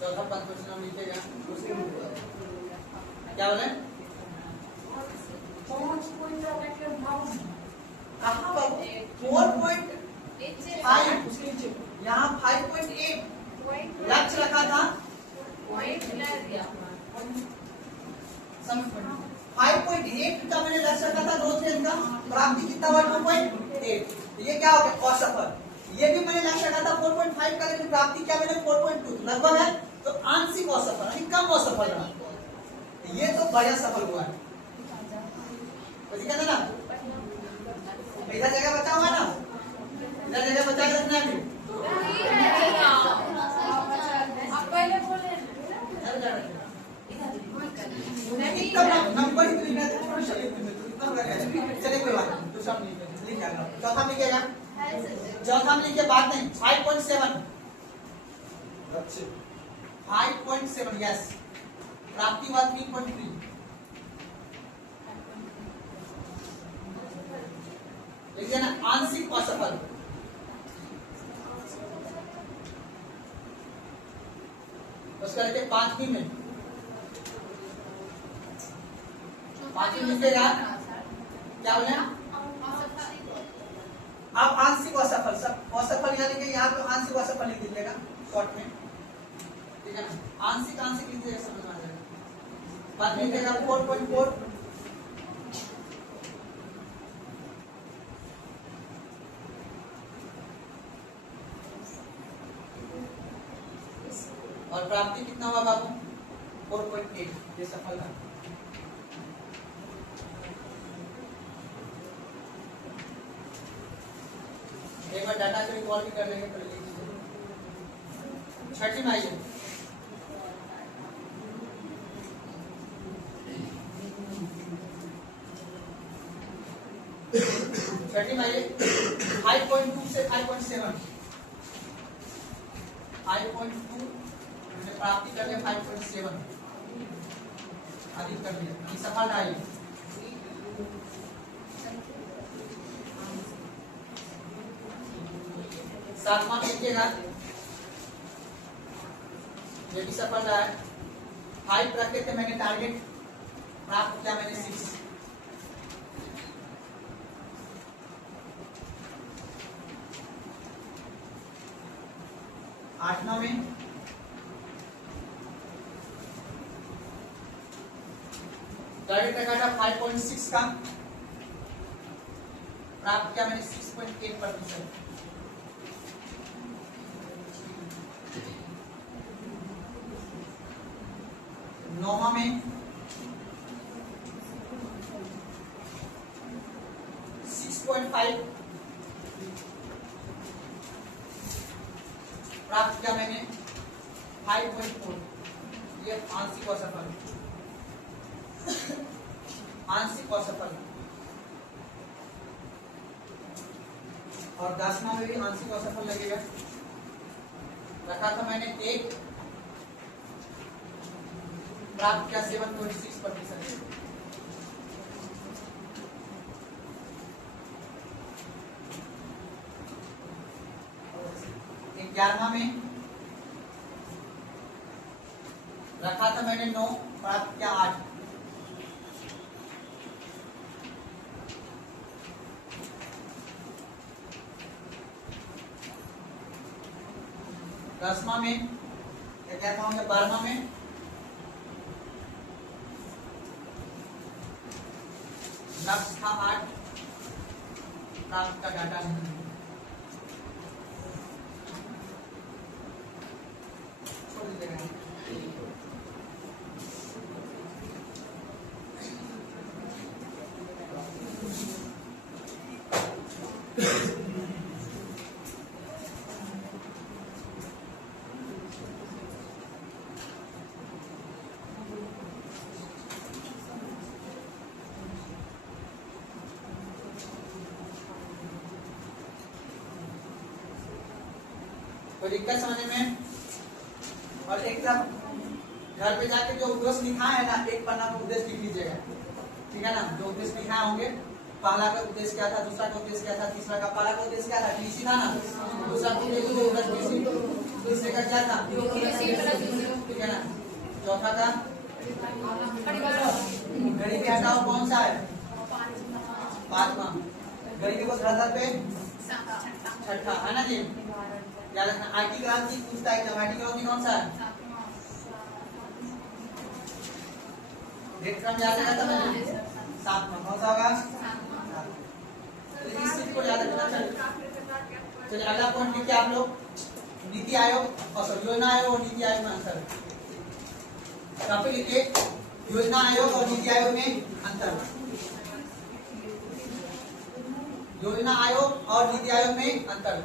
चौथा पद क्वेश्चन लिखिएगा क्या बोले कहाँ बाबू 4.5 यहाँ 5.8 लक्ष्य रखा था 5.8 का मैंने लक्ष्य रखा था 2 का, प्राप्ति कितना हुआ 2.8। ये क्या हो गया असफल। ये भी मैंने लक्ष्य रखा था 4.5 का, लेकिन प्राप्ति क्या मैंने 4.2 लगभग है, तो आंशिक असफल यानी कम असफल रहा। ये तो बड़ा सफल हुआ है, ना इधर जगह बचा हुआ ना, इधर जगह बचा के रखना है। नंबर चलिए कोई बात नहीं, दूसरा चौथा में लिखेगा, चौथा में लिखिए बात नहीं 5.7 5.7 यस, प्राप्ति हुआ 3.3। लिखिए ना आंशिक असफल। उसका लिखिए पांचवी में लिखेगा क्या बोले आप आंशिक असफल, सब असफल यानी कि यहाँ पे आंशिक असफल लिख दीजिएगा शॉर्ट में, ठीक है ना। आंशिक आंशिक लिख दीजिएगा, समझ में आ जाएगा। बाद में लिखेगा 4.4 और प्राप्ति कितना हुआ बाबू 4.8 ये सफल था। एक बार डाटा को रिकॉल भी कर लेंगे पहले। छठी में आइए, छठी में आइए 5.2 से 5.7, 5.2 हमने प्राप्ति कर लिया, 5.7 अधिक कर लिया, ये सफल रहा। सातवां देखिएगा, ये भी सफल रहा है। 5 रखे थे मैंने टारगेट, प्राप्त किया मैंने 6। आठवां में टारगेट रखा था 5.6 का, प्राप्त किया मैंने 6.8%। नौवां में 6.5 प्राप्त किया मैंने 5.4, ये आंशिक असफल, आंशिक असफल। और 10वां में भी आंशिक असफल लगेगा, रखा था मैंने 1, प्राप्त किया 7.6%। 11वां में रखा था मैंने 9, प्राप्त किया 8। 10वां में 11वां में 12वां में लक्ष्य था 8, प्राप्त का डाटा नहीं, छोड़ दीजिएगा। कोई दिक्कत समझने में? और एक तरफ घर पे जाके जो उद्देश्य लिखा है ना, एक पन्ना में उद्देश्य लिख लीजिएगा, ठीक है ना। जो उद्देश्य लिखा होंगे, पहला का उद्देश्य क्या था, दूसरा का उद्देश्य क्या था, तीसरा का, पहला का उद्देश्य क्या था, टीसी था ना, दूसरा का उद्देश्य तीसरे का क्या था, ठीक है ना। चौथा का घड़ी के हटाओ कौन सा है, 5वां। घड़ी के को पे छठा है ना जी, याद रखना। आईटी क्रांति पूछता है एग्जाम, आईटी क्रांति कौन सा है, डेट क्रम याद रखा था मैंने, 7वां कौन सा होगा, इस चीज को याद रखना। चलिए अगला पॉइंट लिखिए आप लोग, नीति आयोग और योजना आयोग और नीति आयोग में अंतर। यहाँ पे लिखिए योजना आयोग और नीति आयोग में अंतर, योजना आयोग और नीति आयोग में अंतर।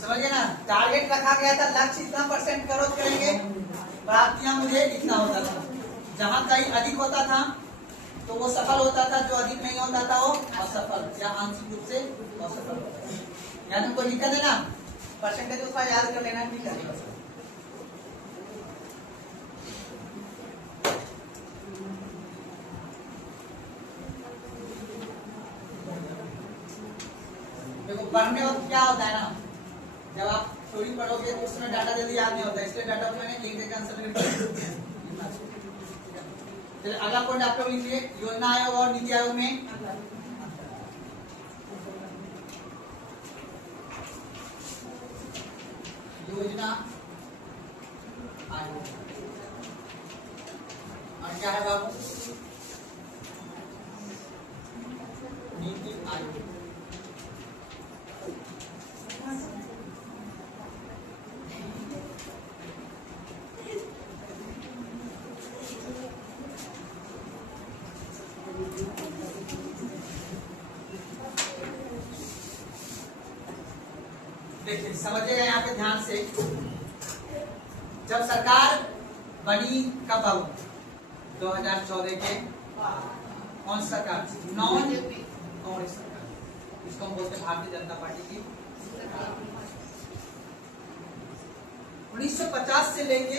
समझिए ना, टारगेट रखा गया था लक्ष्य इतना % ग्रोथ करेंगे, प्राप्तियां मुझे लिखना होता था। जहां कहीं अधिक होता था तो वो सफल होता था, जो अधिक नहीं होता था वो असफल या आंशिक रूप से असफल होता था। यानी कोई दिक्कत है ना, परसेंटेज उसका याद कर लेना, ठीक है। देखो पढ़ने वक्त क्या होता है ना, जब आप थ्योरी पढ़ोगे तो उसमें डाटा जल्दी याद नहीं होता, इसलिए डाटा को मैंने एक जगह आंसर लिखना। चलिए अगला पॉइंट आप लोग लिखिए, योजना आयोग और नीति आयोग में योजना आयोग। और क्या है बाबू? नीति आयोग। देखिए समझिएगा यहाँ पे ध्यान से, जब सरकार बनी कब बाबू? 2014 के कौन सी सरकार? नॉन कांग्रेस सरकार, इसको हम बोलते हैं भारतीय जनता पार्टी की। 1950 से लेके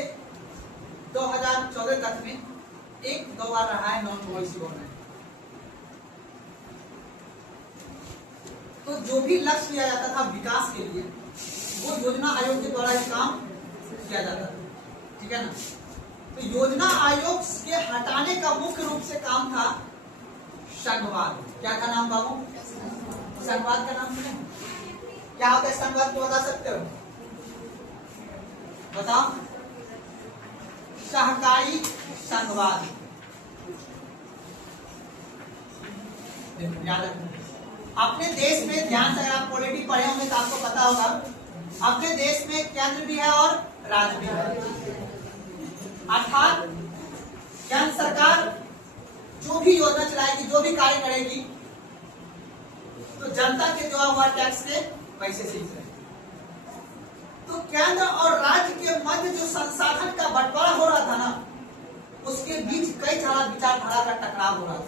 2014 तक में एक दो बार रहा है नॉन कांग्रेसी गवर्नमेंट। तो जो भी लक्ष्य लिया जाता था विकास के लिए, वो योजना आयोग के द्वारा ही काम किया जाता था, ठीक है ना। तो योजना आयोग के हटाने का मुख्य रूप से काम था संघवाद। क्या था नाम बाबू? संघवाद का नाम सुने? क्या होता है संघवाद को बता सकते हो? बताओ। सहकारी संघवाद। याद रखना, अपने देश में ध्यान से, अगर आप पॉलिटी पढ़े होंगे तो आपको पता होगा, अपने देश में केंद्र भी है और राज्य भी है। अर्थात केंद्र सरकार जो भी योजना चलाएगी, जो भी कार्य करेगी, तो जनता के द्वारा हुआ टैक्स के पैसे से ही करेगी। तो केंद्र और राज्य के मध्य जो संसाधन का बंटवारा हो रहा था ना, उसके बीच कई सारा विचारधारा का टकराव हो रहा था।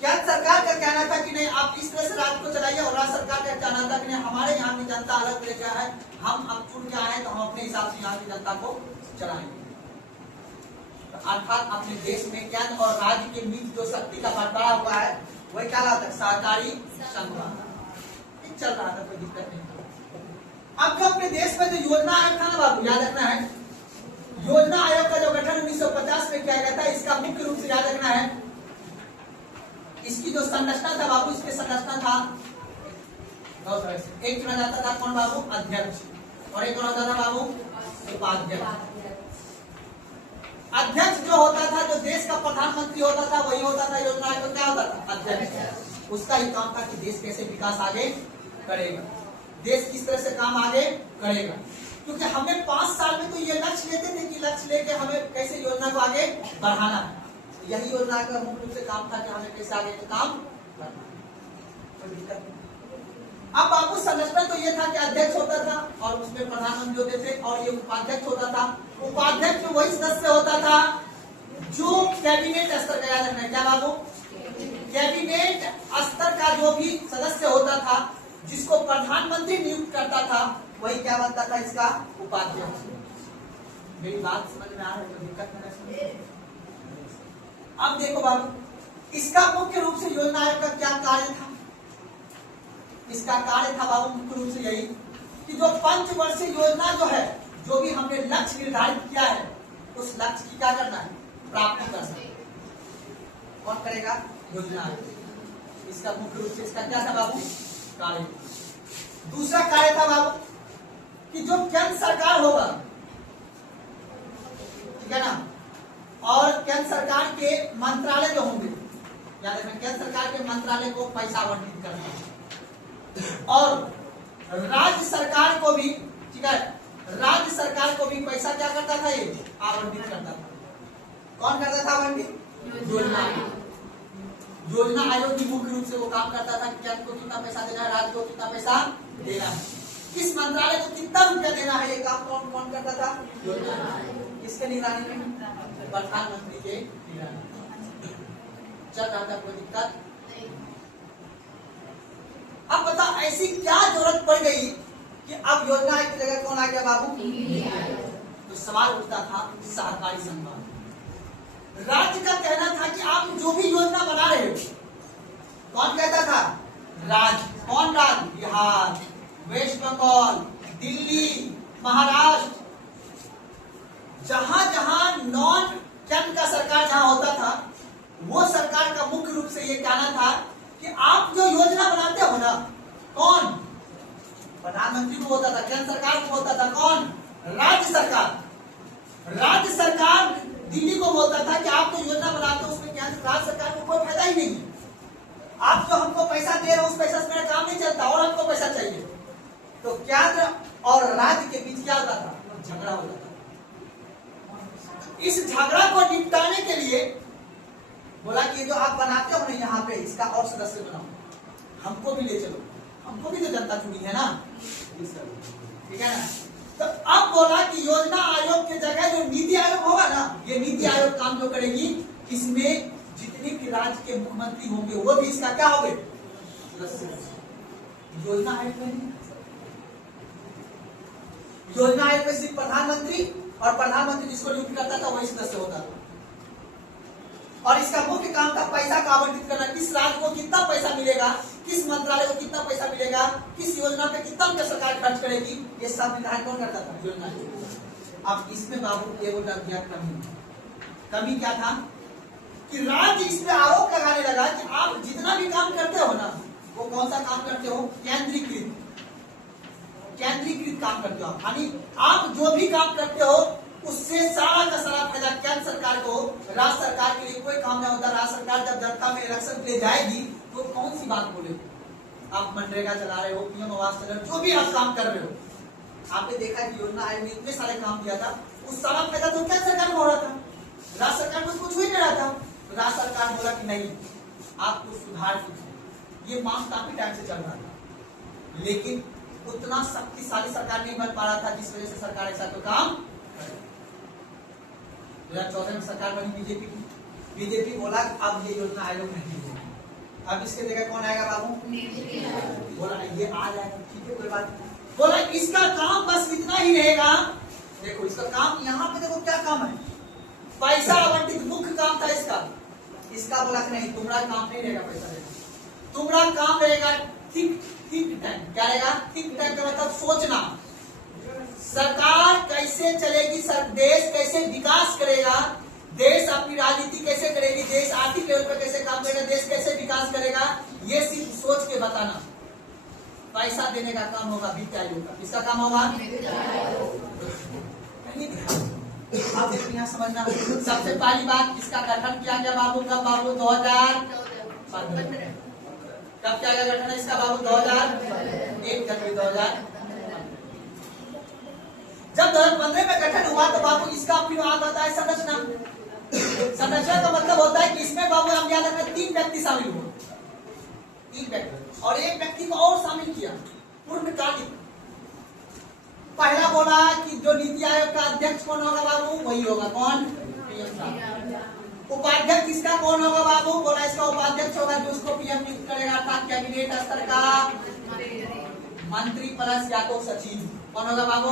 केंद्र सरकार का कहना था कि नहीं आप इस तरह से राज्य को चलाइए, और राज्य सरकार का कहना था कि नहीं हमारे यहाँ की जनता अलग तरह का है, हम अब चुन के आए हैं तो हम अपने हिसाब से यहाँ की जनता को चलाएंगे। अर्थात अपने देश में केंद्र और राज्य के बीच जो शक्ति का बंटवारा हुआ है वही क्या रहा था? सहकारी संघवाद चल रहा था, कोई दिक्कत नहीं। अब जो अपने देश में जो योजना आयोग था ना बाबू, याद रखना है, योजना आयोग का जो गठन 1950 में किया गया था, इसका मुख्य रूप से याद रखना है, इसकी जो संरचना था बाबू, इसकी संरचना था एक चुना जाता था कौन बाबू? अध्यक्ष, और एक कौन होता था बाबू? उपाध्यक्ष। अध्यक्ष जो होता था, जो देश का प्रधानमंत्री होता था, वही होता था योजना आयोग। क्या होता था? अध्यक्ष। उसका ही काम था कि देश कैसे विकास आगे करेगा, देश किस तरह से काम आगे करेगा। क्योंकि हमें 5 साल में तो ये लक्ष्य लेते थे कि लक्ष्य लेके हमें कैसे योजना को आगे बढ़ाना है। यही योजना का मुख्य रूप से काम था कि हमें कैसे आगे काम करना है। अब बाबू संरचना तो ये था कि अध्यक्ष होता था और उसमें प्रधानमंत्री होते थे, और ये उपाध्यक्ष होता था। उपाध्यक्ष में वही सदस्य होता था जो कैबिनेट स्तर का, याद रखना क्या बाबू? कैबिनेट स्तर का जो भी सदस्य होता था, जिसको प्रधानमंत्री नियुक्त करता था, वही क्या बनता था? इसका उपाध्यक्ष। मेरी बात समझ में आ रही है तो दिक्कत नहीं। अब देखो बाबू, इसका मुख्य रूप से योजना आयोग का क्या कार्य था? इसका कार्य था बाबू मुख्य रूप से यही कि जो पंचवर्षीय योजना जो है, जो भी हमने लक्ष्य निर्धारित किया है, उस लक्ष्य की क्या करना है? प्राप्ति करना है। कौन करेगा? योजना आयोग। इसका मुख्य रूप से इसका क्या था बाबू? कार्य। दूसरा कार्य था बाबू कि जो केंद्र सरकार होगा, ठीक है ना, और केंद्र सरकार के मंत्रालय जो होंगे, याद रखना केंद्र सरकार के मंत्रालय को पैसा आवंटित करना है, और राज्य सरकार को भी, ठीक है, राज्य सरकार को भी पैसा क्या करता था? ये आवंटित करता था। कौन करता था आवंटित? योजना आयोग। योजना आयोग भी मुख्य रूप से वो काम करता था कि केंद्र को कितना पैसा देना है, राज्य को कितना पैसा देना है, किस मंत्रालय को कितना रुपया देना है, ये काम कौन कौन करता था? योजना आयोग। किसके निगरानी में? प्रधानमंत्री के निगरानी। चल रहा था, कोई दिक्कत? अब बता ऐसी क्या जरूरत पड़ गई कि अब योजना की जगह कौन आ गया बाबू? तो सवाल उठता था सहकारी संघवाद। राज्य का कहना था कि आप जो भी योजना बना रहे हो, कौन कहता था? राज्य। कौन राज्य? बिहार, वेस्ट बंगाल, दिल्ली, महाराष्ट्र, जहां जहां नॉन केंद्र का सरकार जहां होता था, वो सरकार का मुख्य रूप से ये कहना था कि आप जो योजना बनाते हो ना, कौन? प्रधानमंत्री को होता था, केंद्र सरकार को होता था, कौन? राज्य सरकार। राज्य सरकार दिल्ली को बोलता था कि आप तो योजना बनाते हो, उसमें क्या राज्य सरकार को कोई फायदा ही नहीं है, आप जो हमको पैसा दे रहे हो उस पैसा से मेरा काम नहीं चलता और हमको पैसा चाहिए। तो केंद्र और राज्य के बीच क्या होता था? झगड़ा होता था। इस झगड़ा को निपटाने के लिए बोला कि जो आप बनाते हो ना यहाँ पे, इसका और सदस्य बनाओ, हमको भी ले चलो, हमको भी तो जनता चुनी है ना, ठीक है ना। तो अब बोला कि योजना आयोग की जगह जो नीति आयोग होगा ना, ये नीति आयोग काम जो करेगी, इसमें जितने भी राज्य के मुख्यमंत्री होंगे वो भी इसका क्या होंगे? योजना आयोग में योजना आयोग में सिर्फ प्रधानमंत्री और प्रधानमंत्री जिसको नियुक्त करता था वही सदस्य होता था। और इसका मुख्य काम था पैसा का आवंटित करना, किस राज्य को कितना पैसा मिलेगा, किस मंत्रालय को कितना पैसा मिलेगा, किस योजना पे कितना रुपया सरकार खर्च करेगी, ये सब निर्धारित कौन करता था? योजना आयोग। अब इसमें बाबू एगो लग गया कमी क्या था कि राज्य इसमें आरोप लगाने लगा कि आप जितना भी काम करते हो ना, वो कौन सा काम करते हो? केंद्रीकृत काम करते हो। यानी आप जो भी काम करते हो उससे सारा का सारा फायदा केंद्र सरकार को, राज्य सरकार के लिए कोई काम नहीं होता। राज्य सरकार जब जनता में इलेक्शन के लिए जाएगी तो कौन सी बात बोलेगी? आप मनरेगा चला रहे हो, पीएम आवास चला रहे हो, जो भी आप काम कर रहे हो, आपने देखा कि योजना आयोग ने इतने सारे काम किया था, उस सारा फायदा तो केंद्र सरकार को हो रहा था, राज्य सरकार को कुछ हो ही नहीं रहा था। तो राज्य सरकार बोला कि नहीं, आपको सुधार कीजिए। ये मांग काफी टाइम से चल रहा था, लेकिन उतना शक्तिशाली सरकार नहीं बन पा रहा था, जिस वजह से सरकार ऐसा तो काम 2014 में सरकार बनी बीजेपी की। बीजेपी बोला अब ये योजना आयोग नहीं है, अब इसके जगह कौन आएगा बाबू? बोला ये आ जाएगा, ठीक है कोई बात नहीं। बोला इसका काम बस इतना ही रहेगा। देखो इसका काम यहाँ पे देखो क्या काम है, पैसा आवंटित मुख्य काम था इसका बोला कि नहीं, तुम्हारा काम नहीं रहेगा पैसा देना, तुम्हारा काम रहेगा थिंक टैंक। क्या रहेगा? थिंक टैंक का मतलब सोचना, सरकार कैसे चलेगी, देश कैसे विकास करेगा, देश अपनी राजनीति कैसे करेगी, देश आर्थिक लेवल पर कैसे काम करेगा, देश कैसे विकास करेगा, ये सिर्फ सोच के बताना। पैसा देने का काम होगा वित्त आयोग का। किसका काम होगा? आप यहाँ समझना। सबसे पहली बात, इसका गठन किया गया बाबू कब? बाबू 2015। कब किया गया गठन इसका बाबू? 1 जनवरी 2000। जब 2015 में गठन हुआ तो बाबू इसका फिर आता है संरचना। संरचना का मतलब होता है कि इसमें बाबू हम याद रखना 3 व्यक्ति शामिल हुए, 3 व्यक्ति, और एक व्यक्ति को और शामिल किया, पूर्णकालिक। पहला बोला कि जो नीति आयोग का अध्यक्ष कौन होगा बाबू? वही होगा कौन? पीएम साहब। उपाध्यक्ष इसका कौन होगा बाबू? बोला इसका उपाध्यक्ष होगा जो उसको पीएम नियुक्त करेगा, अर्थात कैबिनेट स्तर का मंत्री प्लस या तो सचिव। कौन होगा बाबू?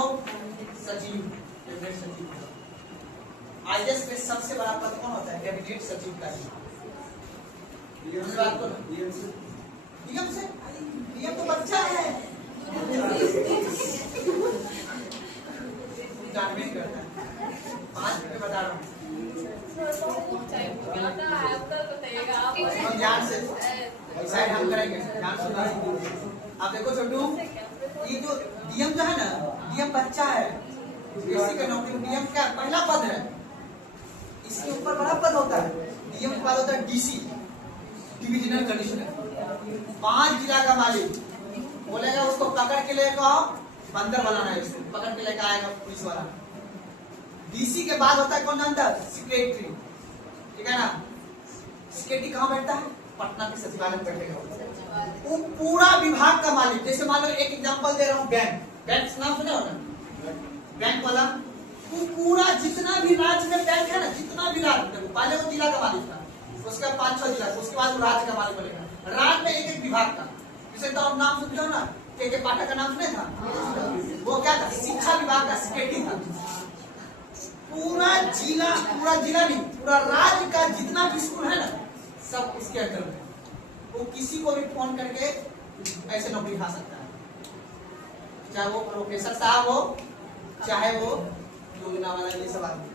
सचिव, कैबिनेट सचिव। आईएएस में सबसे बड़ा पद कौन होता है? कैबिनेट सचिव का। बात करो पीएम से, पीएम तो बच्चा है, जानबूझ करता है। 5 मिनट बता रहा हूँ, ध्यान से डिसाइड हम करेंगे, ध्यान सुनिए। आप देखो छोटू, ये जो डीएम जो है ना, डीएम बच्चा है, किसी का नौकरी डीएम क्या पहला पद है, इसके ऊपर बड़ा पद होता है। डीएम के बाद होता है डीसी, डिविजनल कमिश्नर। 5 जिला का मालिक बोलेगा उसको पकड़ के लेकर बंदर बनाना है, इसको पकड़ के लेकर आएगा पुलिस वाला। डीसी के बाद होता है कौन? अंदर सेक्रेटरी, ठीक है ना। सेक्रेटरी कहाँ बैठता है? पटना के सचिवालय में बैठेगा। वो पूरा विभाग का मालिक। जैसे मान लो एक एग्जांपल दे रहा हूँ, बैंक नाम सुने हो ना, बैंक वाला। वो पूरा जितना भी राज्य में बैंक है ना, जितना भी राज्य, पहले वो जिला का मालिक था, उसके बाद 5-6 जिला, उसके बाद वो राज्य का मालिक बनेगा। राज्य में एक विभाग था, जैसे तो आप नाम सुनते हो ना, के पाठक का नाम सुने था, वो क्या था? शिक्षा विभाग का सेक्रेटरी था। पूरा जिला नहीं, पूरा राज्य का जितना भी स्कूल है ना, सब उसके अंदर में। वो किसी को भी फोन करके ऐसे नौकरी खा सकता है, चाहे वो प्रोफेसर साहब हो, चाहे वो योजना वाला, ये सब आदमी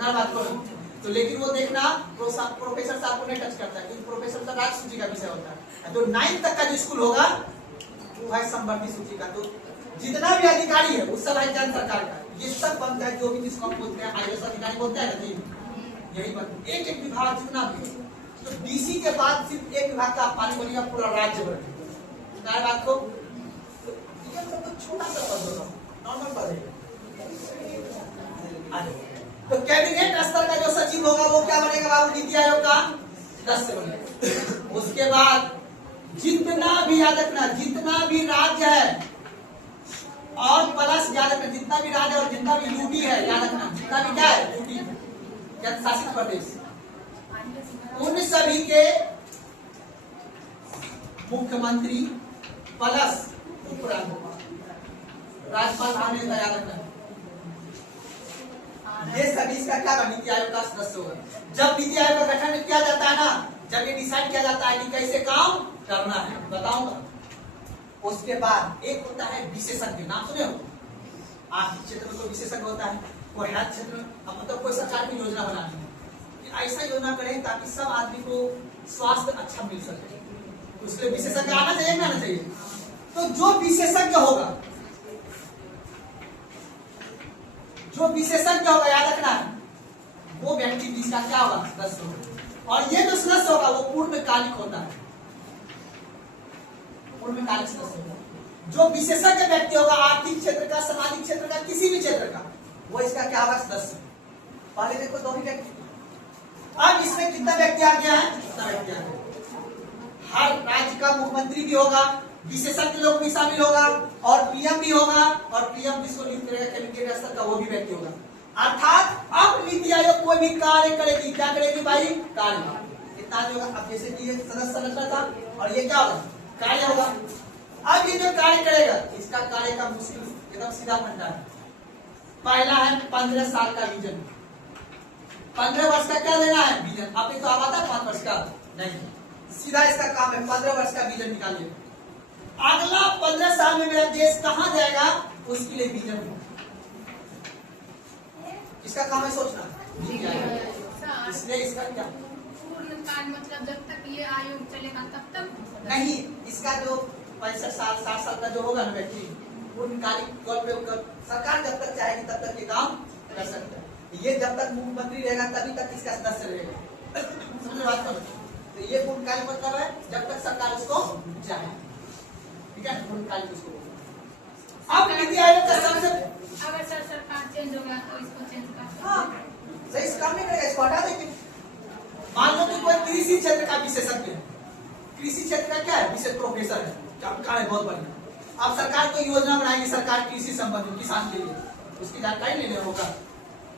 ना बात करो तो। लेकिन वो देखना प्रोफेसर साहब को नहीं टच करता है, क्योंकि प्रोफेसर का राज्य सूची का विषय होता है। तो 9th तक का जो स्कूल होगा वो है संवर्ती सूची का। तो जितना भी अधिकारी है वो सब है केंद्र सरकार का। ये सब बनता है, जो भी जिसको हम बोलते हैं आईएएस अधिकारी बोलते हैं ना जी, यही बनता है। एक विभाग जितना भी, तो डीसी के बाद सिर्फ एक विभाग का पानी बनेगा, पूरा राज्य बनेगा। बात को ये सब तो छोटा सा पद होगा, नॉर्मल पद है। तो कैबिनेट स्तर का जो सचिव होगा वो क्या बनेगा बाबू, नीति आयोग का सदस्य बनेगा। उसके बाद जितना भी याद रखना, जितना भी राज्य है और प्लस याद रखना, जितना भी राज्य और जितना भी यूटी है, याद रखना जितना भी क्या है यूटी, केंद्र शासित प्रदेश, उन सभी के मुख्यमंत्री प्लस राज्यपाल आने का याद रखना, ये सभी इसका क्या होगा, नीति आयोग का सदस्य होगा। जब नीति आयोग का गठन किया जाता है ना, जब ये डिसाइड किया जाता है कि कैसे काम करना है, बताऊंगा। उसके बाद एक होता है विशेषज्ञ, नाम सुने हो, आर्थिक क्षेत्र में कोई विशेषज्ञ होता है, कोई हेल्थ क्षेत्र में, मतलब कोई सरकार की योजना बनानी है, ऐसा योजना करें ताकि सब आदमी को स्वास्थ्य अच्छा मिल सके, उसके लिए विशेषज्ञ आना चाहिए ना आना चाहिए। तो जो विशेषज्ञ होगा, जो विशेषज्ञ होगा याद रखना है, वो व्यक्ति जिसका क्या होगा सदस्य होगा। और ये जो सदस्य होगा वो पूर्णकालिक होता है, पूर्णकालिक सदस्य होगा। जो विशेषज्ञ व्यक्ति होगा आर्थिक क्षेत्र का, सामाजिक क्षेत्र का, किसी भी क्षेत्र का, वो इसका क्या होगा सदस्य। पहले देखो दो ही व्यक्ति, अब इसमें कितना व्यक्ति आ गया है, कितना व्यक्ति आ गया। हर राज्य का मुख्यमंत्री भी होगा, विशेषज्ञ लोग भी शामिल होगा, और पीएम भी होगा, और पीएम जिसको नियुक्त करेगा कैबिनेट स्तर का वो भी व्यक्ति होगा। अर्थात अब नीति आयोग कोई भी कार्य करेगी, क्या करेगी भाई, कार्य कितना होगा। अब जैसे कि सदस्य संरचना था, और ये क्या होगा, कार्य होगा। अब ये जो कार्य करेगा, इसका कार्य का मुश्किल एकदम सीधा फंडा है। पहला है 15 साल का विजन, 15 वर्ष का क्या लेना है विजन। आपने तो आवाता 5 वर्ष का नहीं, सीधा इसका काम है 15 वर्ष का विजन निकालिए। अगला 15 साल में मेरा देश कहां जाएगा, उसके लिए विजन हो। इसका काम है सोचना, इसलिए इसका क्या पूर्णकाल मतलब जब तक ये आयोग चलेगा तब तक नहीं, इसका जो 65 साल 60 साल का जो होगा ना व्यक्ति, पूर्णकालिक तौर पे सरकार जब तक चाहेगी तब तक ये काम कर सकता है। ये जब तक मुख्यमंत्री रहेगा तभी तक इसका सदस्य रहेगा, समझ बात करो। तो ये पूर्णकालिक मतलब है जब तक सरकार उसको चाहे, ठीक है, पूर्णकालिक उसको। अब नीति आयोग का सबसे, अगर सरकार चेंज हो गया तो इसको चेंज कर, हाँ सही, इस काम नहीं करेगा, इसको हटा देंगे। मान लो कि कोई कृषि क्षेत्र का विशेषज्ञ है, कृषि क्षेत्र का क्या है, विशेष प्रोफेसर है, जानकार है बहुत बढ़िया। अब सरकार कोई योजना बनाएगी, सरकार कृषि संबंधित किसान के लिए, उसकी जानकारी लेने होगा।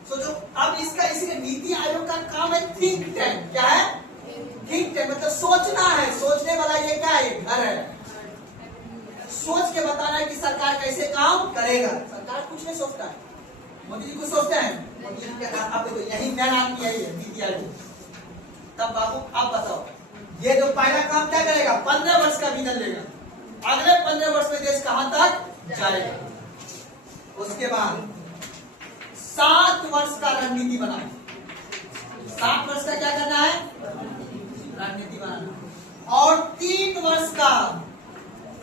सोचो अब इसका, इसलिए नीति आयोग का काम है थिंक टैंक। क्या है, थिंक टैंक, मतलब सोचना है, सोचने वाला ये क्या है, घर है, सोच के बताना है कि सरकार कैसे काम करेगा। सरकार कुछ नहीं सोचता है, मोदी जी कुछ सोचते हैं, मोदी जी का आप देखो यही मेन आदमी यही है नीति आयोग। तब बाबू आप बताओ, ये जो पहला काम क्या करेगा, 15 वर्ष का विजन लेगा, अगले 15 वर्ष में देश कहां तक जाएगा। उसके बाद 7 वर्ष का रणनीति बनाए, 7 वर्ष का क्या करना है, रणनीति बनाना, और 3 वर्ष का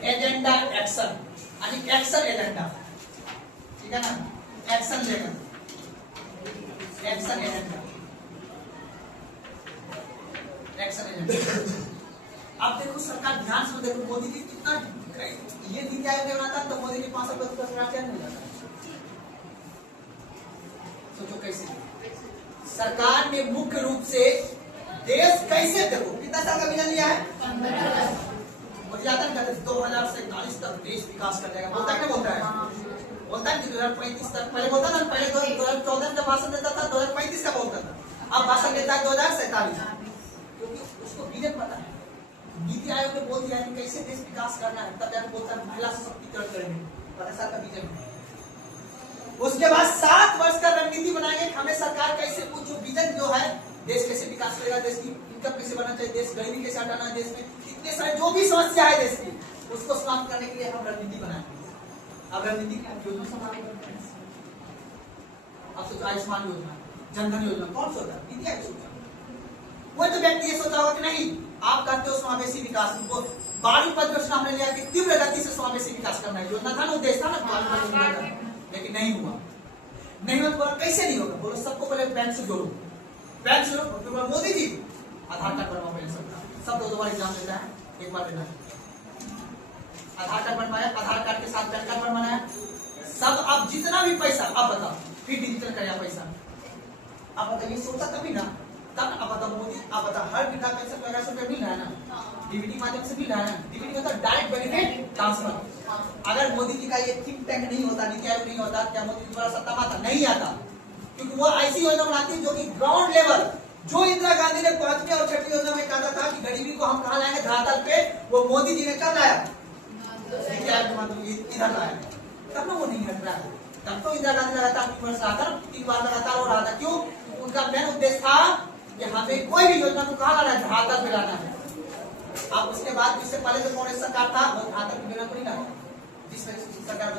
एजेंडा एक्शन, यानी एक्शन एजेंडा, ठीक है ना, एक्शन लेगा, एक्शन एजेंडा, एक्शन एजेंडा। अब देखो सरकार ध्यान से देखो, मोदी जी कितना, ये नीति आयोग ने बनाता तो मोदी जी 5 रुपए सरकार क्या मिल जाता। सोचो कैसे सरकार ने मुख्य रूप से देश कैसे, देखो कितना साल का विजन लिया है, मुझे आता है 2047 तक देश विकास कर जाएगा, बोलता है क्या, बोलता है, बोलता है कि 2035 तक, पहले बोलता था, पहले 2014 में भाषण देता था 2035 का बोलता था, अब भाषण देता है 2047, क्योंकि उसको विजन पता है। नीति आयोग ने बोल दिया कि कैसे देश विकास करना है, तब जाकर बोलता है महिला सशक्तिकरण करेंगे, 15 साल का विजन। उसके बाद 7 वर्ष का रणनीति बनाएंगे, हमें सरकार कैसे, कुछ विजन जो है, देश कैसे विकास करेगा, देश की इनकम कैसे बढ़ना चाहिए, देश गरीबी कैसे हटाना है, देश में इतने सारे जो भी समस्या है देश की, उसको समाप्त करने के लिए हम रणनीति बनाएंगे। अब रणनीति की योजना समाप्त, अब सोचो आयुष्मान योजना, जनधन योजना, कौन सोचा, नीति आयोग सोचा। कोई तो व्यक्ति ये सोचा होगा कि नहीं, आप कहते हो समावेशी विकास, उनको 12वीं परियोजना हमने लिया कि तीव्र गति से समावेशी विकास करना है, योजना था ना, उद्देश्य था ना, लेकिन नहीं हुआ। नहीं हो तो बोला कैसे नहीं होगा, बोलो सबको पहले बैंक से जोड़ो, बैंक से जोड़ो, फिर बोला मोदी जी आधार कार्ड बनवाओ पहले सबका, सब दो बार एग्जाम लेना है, एक बार लेना है। आधार कार्ड बनवाया, आधार कार्ड के साथ पैन कार्ड बनवाना है, सब अब जितना भी पैसा अब बताओ, फिर डिजिटल कर पैसा, अब बताइए सोचा तभी ना, तब अब बताओ मोदी, अब बताओ हर वृद्धा पेंशन 1500 रुपए मिल रहा है ना, डीबीटी माध्यम से मिल रहा है ना, डीबीटी मतलब डायरेक्ट बेनिफिट ट्रांसफर। अगर मोदी जी का ये थिंक टैंक नहीं होता, नीति आयोग नहीं होता, क्या मोदी जी द्वारा सत्ता में आता? नहीं आता, क्योंकि वो ऐसी योजना बनाती है जो कि ग्राउंड लेवल, जो इंदिरा गांधी ने 5वीं और 6वीं योजना में कहा था कि गरीबी को हम कहाँ लाएंगे, धरातल पे, वो मोदी जी ने कब लाया? नीति आयोग के माध्यम इधर लाया, तब ना वो नहीं हट रहा है। तब तो इंदिरा गांधी लगातार 3 बार लगातार हो रहा था, क्यों? उनका मेन उद्देश्य था कि हमें कोई भी योजना को कहाँ लाना है, धरातल पे लाना है। अब उसके बाद इससे पहले जो कांग्रेस सरकार था वो धरातल पे को नहीं लाया, जिस वजह से सरकार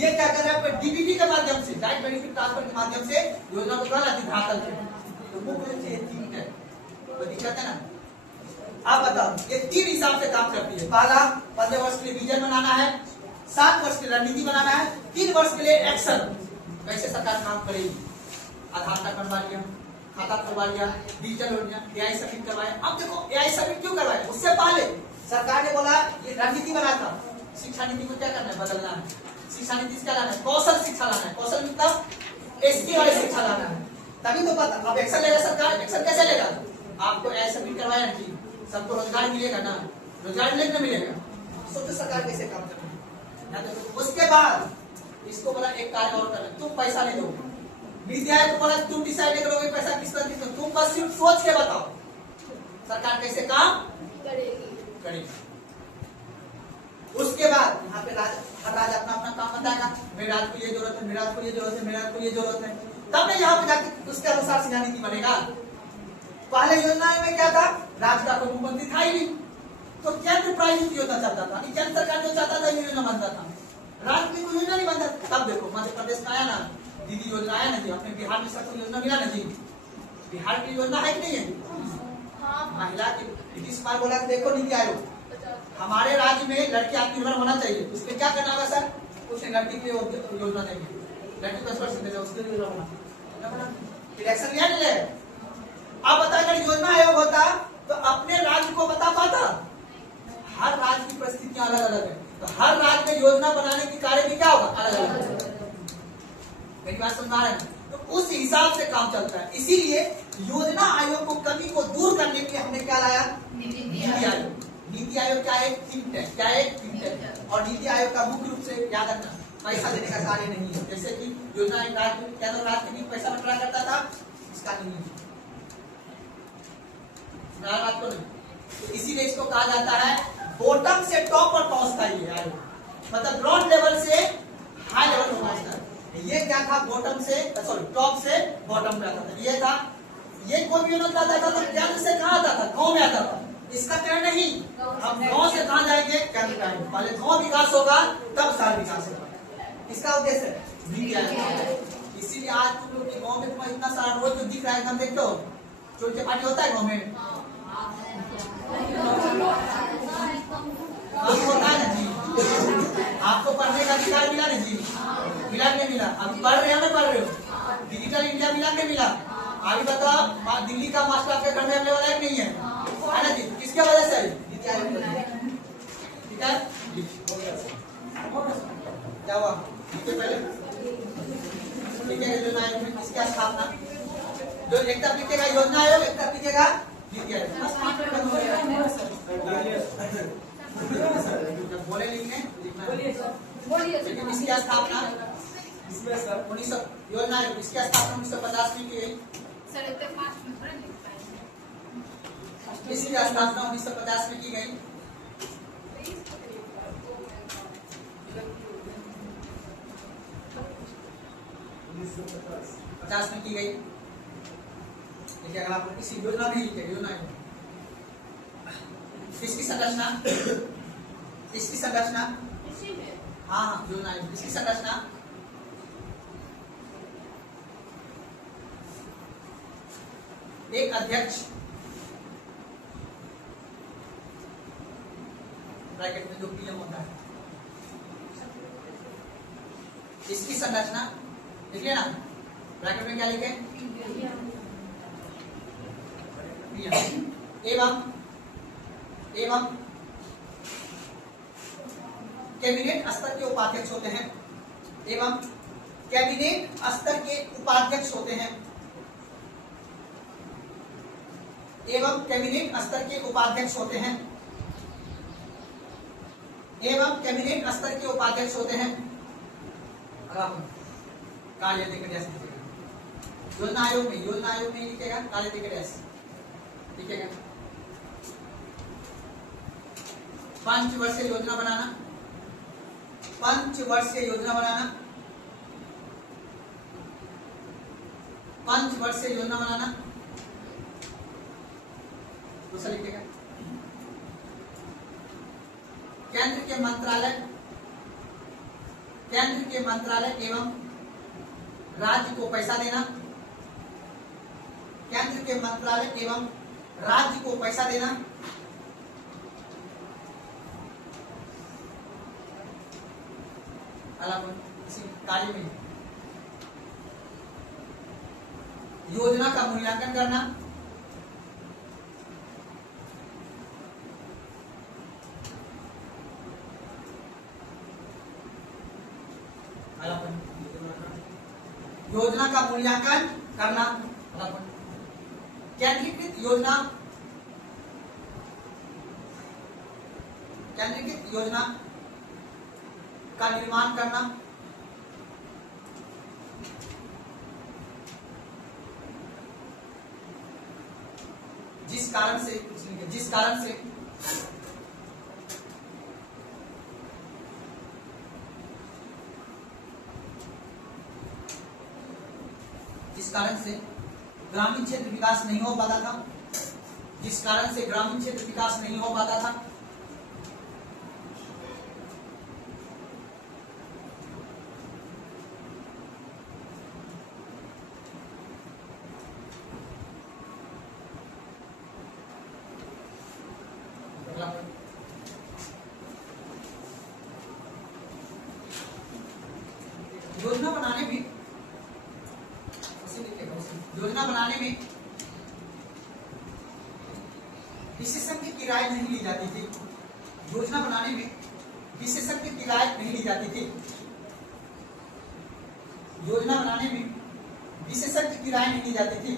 ये क्या कर रहा है, डीबीटी के माध्यम से, डायरेक्ट बेनिफिट ट्रांसफर के माध्यम से योजना को कहाँ लाती, धरातल पे। तो मुख्य रूप से ये ठीक है, तो दिक्कत है ना। आप बताओ, ये 3 हिसाब से काम करती है। पहला 15 वर्ष के लिए विजन बनाना है, 7 वर्ष के लिए रणनीति बनाना है, 3 वर्ष के लिए एक्शन, कैसे सरकार काम करेगी। आधार कार्ड बनवा लिया, खाता खुलवा लिया, डिजिटल हो गया, एआई सबमिट करवाया। अब देखो एआई सबमिट क्यों करवाया, उससे पहले सरकार ने बोला ये रणनीति बना था, शिक्षा नीति को क्या करना है, बदलना है। शिक्षा नीति से क्या लाना है, कौशल शिक्षा लाना है, कौशल मतलब एसटी वाले शिक्षा लाना है, तभी तो पता। अब एक्शन लेगा सरकार, एक्शन कैसे लेगा, आपको एआई सबमिट करवाया नहीं, सबको रोजगार मिलेगा ना, रोजगार मिलेगा मिलेगा, सोचो सरकार कैसे काम करना है। उसके बाद इसको बोला एक कार्य और करना, तुम पैसा ले लो, नीति आयोग को बोला तुम डिसाइड करोगे पैसा किस तरह किस, तुम बस सिर्फ सोच के बताओ सरकार कैसे काम करेगी। उसके बाद यहाँ पे हर राज्य अपना अपना काम बताएगा, मेरे राज्य को ये जरूरत है, मेरे राज्य को ये जरूरत है, मेरे राज्य को ये जरूरत है, तब मैं यहाँ पे जाके उसके अनुसार शिक्षा नीति बनेगा। पहले योजना में क्या था, राज्य का कोई मुख्यमंत्री था ही नहीं, तो केंद्र प्रायोजित योजना चलता था, केंद्र सरकार जो चाहता था योजना बनता था, राज्य की कोई योजना नहीं बनता। तब देखो मध्य प्रदेश में आया ना दीदी योजना, आया ना जी, अपने बिहार में सबको योजना मिला ना जी, बिहार की योजना है कि नहीं है, महिला की। नीतीश कुमार बोला देखो नीति आयोग हमारे राज्य में लड़की आत्मनिर्भर होना चाहिए, उसमें क्या करना होगा सर, उसने लड़की के योजना देंगे, लड़की को 10% देगा, उसके लिए इलेक्शन लिया नहीं ले। अब बता, अगर योजना आयोग होता तो अपने राज्य को बता पाता, हर राज्य की परिस्थितियां अलग अलग है, तो हर राज्य में योजना बनाने की कार्य भी क्या होगा, अलग अलग। मेरी बात समझ रहे हैं, तो उस हिसाब से काम चलता है। इसीलिए योजना आयोग को कमी को दूर करने के लिए हमने क्या लाया, नीति आयोग। नीति आयोग क्या है, थिंक टैंक, क्या है, थिंक टैंक। और नीति आयोग का मुख्य रूप से याद रखना पैसा देने का कार्य नहीं है, जैसे कि योजना केंद्र राज्य के पैसा बंटवारा करता था, इसका नहीं है, बात को नहीं। तो इसीलिए इसको कहा जाता है बॉटम से टॉप पर पहुंचता है ये आयोग, मतलब ग्राउंड लेवल से हाई लेवल पर पहुंचता है। ये क्या था, बॉटम से सॉरी टॉप से बॉटम पे आता था, ये था। ये कोई भी योजना आता था तो केंद्र से कहाँ आता था, गांव में आता था, इसका ट्रेंड नहीं, हम गांव से कहाँ जाएंगे, केंद्र पे आएंगे। पहले गांव विकास होगा तब शहर विकास होगा, इसका उद्देश्य है। इसीलिए आज तुम लोग के गाँव में तुम्हारा इतना सारा रोड जो दिख रहा है, हम देखते हो छोटे पार्टी होता है गाँव में, होता है ना जी। आपको पढ़ने का अधिकार मिला ना जी, मिला नहीं मिला, अभी पढ़ रहे हो ना, पढ़ रहे हो, डिजिटल इंडिया मिला नहीं मिला। अभी बताओ दिल्ली का मास्टर आपके घर में अवेलेबल है नहीं है ना जी, किसके वजह से, नीति आयोग की वजह से। ठीक है, क्या हुआ पहले, ठीक है। योजना आयोग में किसकी स्थापना, जो एक तरफ लिखेगा योजना आयोग, एक तरफ लिखेगा नीति आयोग, बस 5 मिनट में बोले लिखने बोलिए इसकी स्थापना 1900 योजना आयोग इसकी स्थापना 1950 में की गई, इसकी स्थापना 1950 में की गई। पचास में की गई। देखिए अगर आप किसी योजना में लिखे योजना इसकी संरचना, इसकी संरचना, हाँ हाँ योजना इसकी संरचना, एक अध्यक्ष ब्रैकेट में जो पीएम होता है, इसकी संरचना देखिए ना, ब्रैकेट में क्या लिखे? एवं कैबिनेट स्तर के उपाध्यक्ष होते हैं। एवं कैबिनेट स्तर के उपाध्यक्ष होते हैं। एवं कैबिनेट स्तर के उपाध्यक्ष होते हैं। एवं कैबिनेट स्तर के उपाध्यक्ष होते हैं। काले देकर जैसे लिखेगा योजना आयोग में लिखेगा काले देकर ऐसे लिखेगा। पंचवर्षीय योजना बनाना, पंचवर्षीय योजना बनाना, पंचवर्षीय योजना बनाना। दूसरा लिखेगा केंद्र के मंत्रालय एवं राज्य को पैसा देना। केंद्र के मंत्रालय एवं राज्य को पैसा देना। इसी कार्य में योजना का मूल्यांकन करना। योजना का मूल्यांकन करना। केंद्रीकृत योजना का निर्माण करना। जिस कारण से जिस कारण से ग्रामीण क्षेत्र विकास नहीं हो पाता था। जिस कारण से ग्रामीण क्षेत्र विकास नहीं हो पाता था। योजना बनाने में विशेषज्ञ की राय नहीं ली जाती थी। योजना बनाने में विशेषज्ञ की राय नहीं ली जाती थी। योजना बनाने में विशेषज्ञ की राय नहीं ली जाती थी।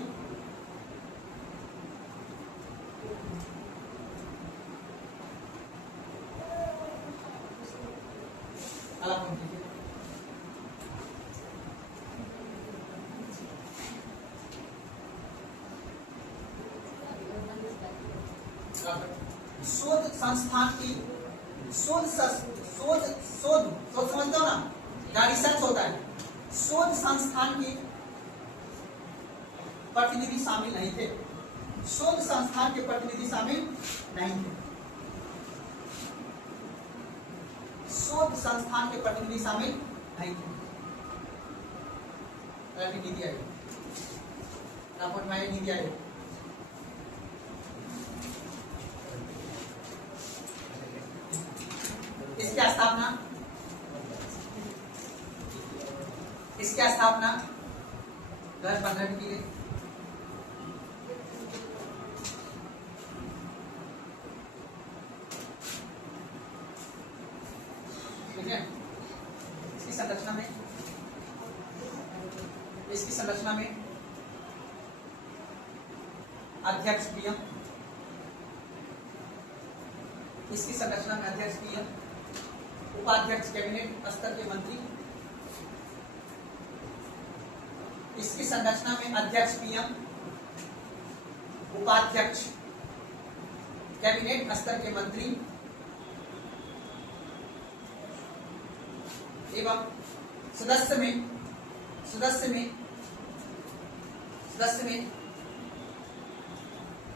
शोध संस्थान की शोध समझते हो ना, रिसर्च होता है। शोध संस्थान की प्रतिनिधि शामिल नहीं थे। शोध संस्थान के प्रतिनिधि शामिल नहीं थे। शोध संस्थान के प्रतिनिधि शामिल नहीं थे। नीति आयोग नीति आयोग इसकी स्थापना 2015 में की गई। ठीक है। इसकी संरचना में अध्यक्ष पीएम, इसकी संरचना में अध्यक्ष पीएम, उपाध्यक्ष कैबिनेट स्तर के मंत्री, इसकी संरचना में अध्यक्ष पीएम, उपाध्यक्ष कैबिनेट स्तर के मंत्री एवं सदस्य में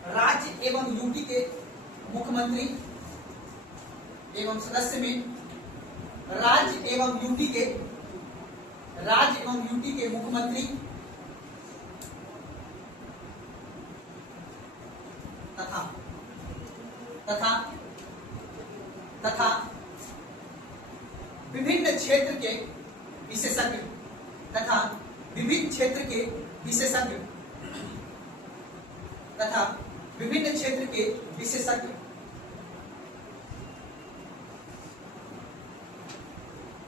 राज्य एवं यूटी के मुख्यमंत्री एवं सदस्य में राज्य एवं यूटी के मुख्यमंत्री तथा विभिन्न क्षेत्र के विशेषज्ञ तथा विभिन्न क्षेत्र के विशेषज्ञ तथा विभिन्न क्षेत्र के विशेषज्ञ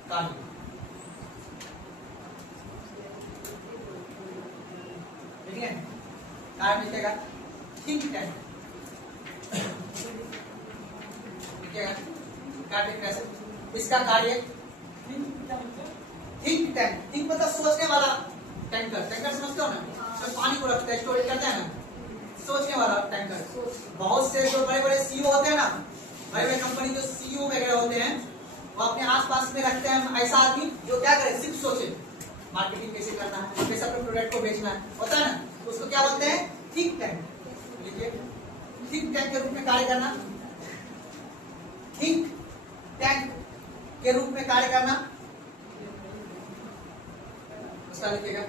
कार्य। ठीक है, कार्य लिखेगा थिंक टैंक। इसका कार्य थिंक टैंक। थिंक मतलब सोचने वाला टैंकर। टैंकर समझते हो ना, तो पानी को रखते हैं, स्टोरेज करते हैं ना, सोचने वाला टैंकर। बहुत से जो बड़े बड़े सीईओ होते हैं ना, बड़े बड़े कंपनी जो सीईओ वगैरह होते हैं, वो अपने आसपास में रखते हैं ऐसा आदमी जो क्या करे, सिर्फ सोचे मार्केटिंग कैसे करना है, कैसे अपने प्रोडक्ट को बेचना है, होता है ना, उसको क्या बोलते हैं, थिंक टैंक। देखिए, थिंक टैंक के रूप में कार्य करना, थिंक टैंक के रूप में कार्य करना, उसका लिखिएगा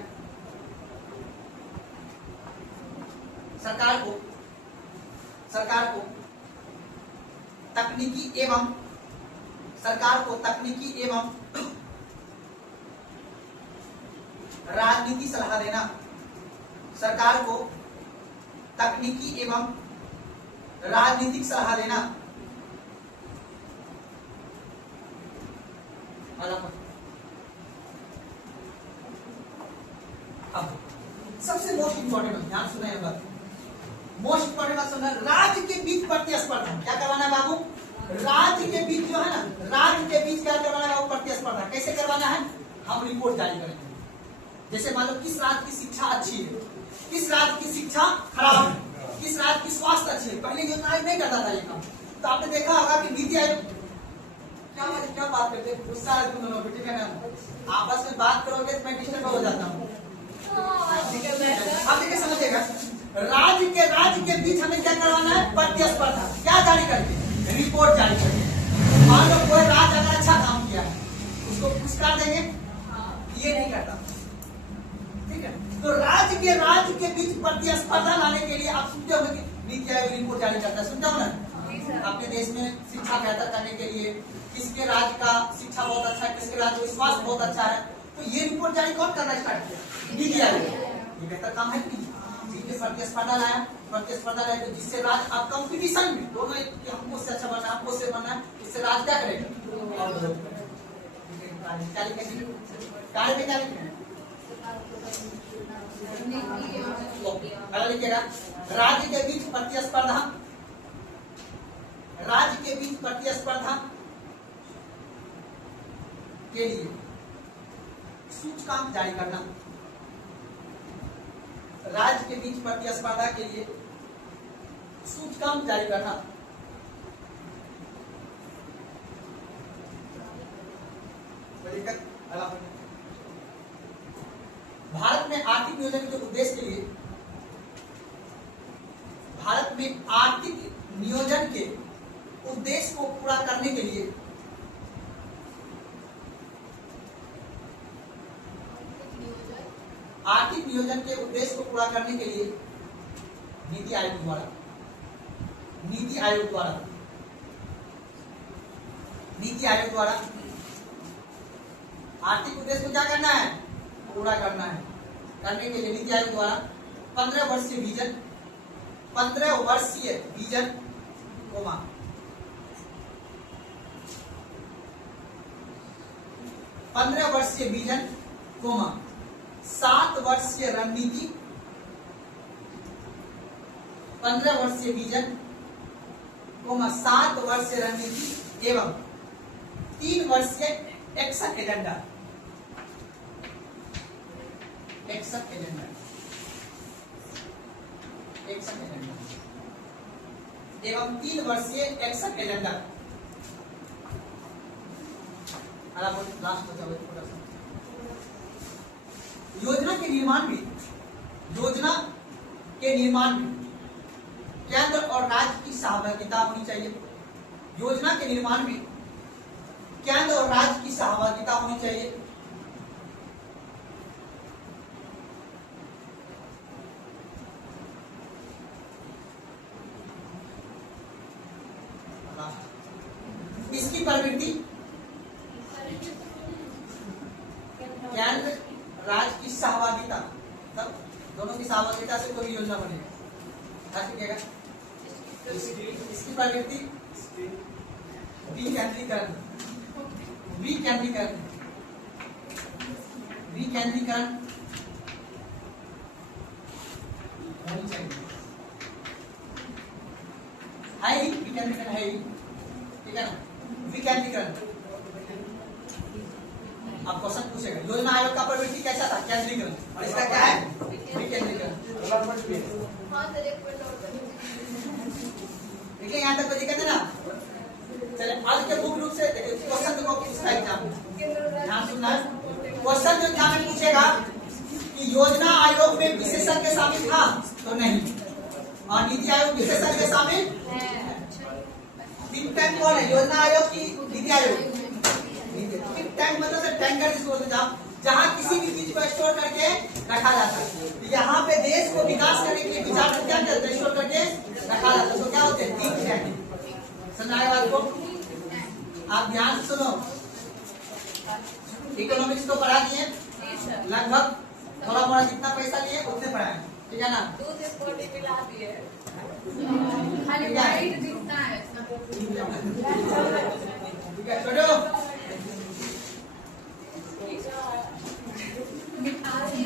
सरकार को तकनीकी एवं राजनीति सलाह देना। सरकार को तकनीकी एवं राजनीतिक सलाह देना। अब सबसे मोस्ट इंपॉर्टेंट, ध्यान सुना है बात, मोस्ट इंपॉर्टेंट बात सुनना, राज्य के बीच प्रतिस्पर्धा क्या करवाना है बाबू? राज्य के बीच जो है ना, राज्य के बीच क्या करवाना है बाबू? प्रतिस्पर्धा। कैसे करवाना है? हम रिपोर्ट जारी करेंगे। जैसे मान लो किस राज्य की शिक्षा अच्छी है, किस राज्य की शिक्षा खराब है, किस राज्य की स्वास्थ्य अच्छी है। पहले योजना नहीं करता था ये काम, तो आपने देखा होगा कि नीति आयोग क्या बात करते हैं, गुस्सा है तुम लोग, ठीक है ना, आपस में बात करोगे तो मैं डिस्टर्ब हो जाता हूँ। आप देखिए समझिएगा, राज्य के बीच हमें क्या करवाना है? प्रतिस्पर्धा। क्या जारी करके? रिपोर्ट जारी करके। मान लो कोई राज्य अगर अच्छा काम किया है, उसको पुरस्कार देंगे, ये नहीं करता, ठीक है। तो राज्य के बीच प्रतिस्पर्धा लाने के लिए आप सुनते होंगे कि नीति आयोग रिपोर्ट जारी करता है, सुनते हो ना? अपने देश में शिक्षा बेहतर करने के लिए किसके राज्य का शिक्षा बहुत अच्छा है, किसके राज्य का स्वास्थ्य बहुत अच्छा है, तो ये रिपोर्ट जारी कौन करना स्टार्ट किया? नीति आयोग। ये बेहतर काम है कि प्रतिस्पर्धा लाया, तो जिससे राज्य अब कंपटीशन में दोनों, हमको से अच्छा बनना है, हमको से बनना है, इससे राज्य क्या करेगा? कार्य में क्या लिखेंगे? लिखेगा राज्य के बीच प्रतिस्पर्धा, राज्य के बीच प्रतिस्पर्धा के लिए सूचकांक जारी करना। राज्य के बीच प्रतिस्पर्धा के लिए सूचकांक जारी करना। भारत में आर्थिक नियोजन के उद्देश्य के लिए, भारत में आर्थिक नियोजन के उद्देश्य को पूरा करने के लिए आर्थिक नियोजन के उद्देश्य को पूरा करने के लिए नीति आयोग द्वारा आर्थिक उद्देश्य को क्या करना है? पूरा करना है। करने के लिए नीति आयोग द्वारा 15 वर्षीय विजन, 15 वर्षीय विजन, 7 वर्षीय रणनीति, 15 वर्षीय विजन, 7 वर्षीय रणनीति एवं 3 वर्षीय एक्शन एजेंडा एवं 3 वर्षीय एक्शन एजेंडा। लास्ट बचा थोड़ा सा। योजना के निर्माण में केंद्र और राज्य की सहभागिता होनी चाहिए। योजना के निर्माण में केंद्र और राज्य की सहभागिता होनी चाहिए। इसकी प्रवृत्ति केंद्र राज्य की सहभागिता दोनों की सामंजस्य से कोई योजना बनेगा। लिखेगा इसकी प्रकृति विकेंद्रीकरण, विकेंद्रीकरण, विकेंद्रीकरण होनी चाहिए, है ही विकेंद्रीकरण है ही, ठीक है ना। विकेंद्रीकरण अब क्वेश्चन पूछेगा योजना आयोग का प्रवृत्ति कैसा था? केंद्रीकरण। और इसका क्या है? विकेंद्रीकरण। हाँ तो एक मिनट और कर देखिए यहाँ तक तो दिक्कत है ना। चले आज के मुख्य रूप से देखिए क्वेश्चन को पूछता है एग्जाम में, ध्यान सुनना है। क्वेश्चन जो एग्जाम में पूछेगा कि योजना आयोग में विशेषज्ञ शामिल था तो नहीं, और नीति आयोग विशेषज्ञ शामिल है। थिंक टैंक कौन है? योजना आयोग की नीति आयोग? थिंक टैंक मतलब टैंकर जिसको बोलते हैं, जहाँ किसी भी चीज को स्टोर करके रखा जाता है। यहाँ पे देश को विकास करने के लिए विचार को क्या करते हैं? स्टोर करके रखा जाता है। तो क्या होते हैं? Think tank. समझ आए बात को? आप ध्यान से सुनो। इकोनॉमिक्स तो पढ़ा दिए लगभग, थोड़ा मोड़ा जितना पैसा लिए उतने पढ़ाए, ठीक है ना। दूध एक बॉडी मिला दिए खाली वाइट दिखता है ठीक है छोड़ो। ठीक है। मिठाई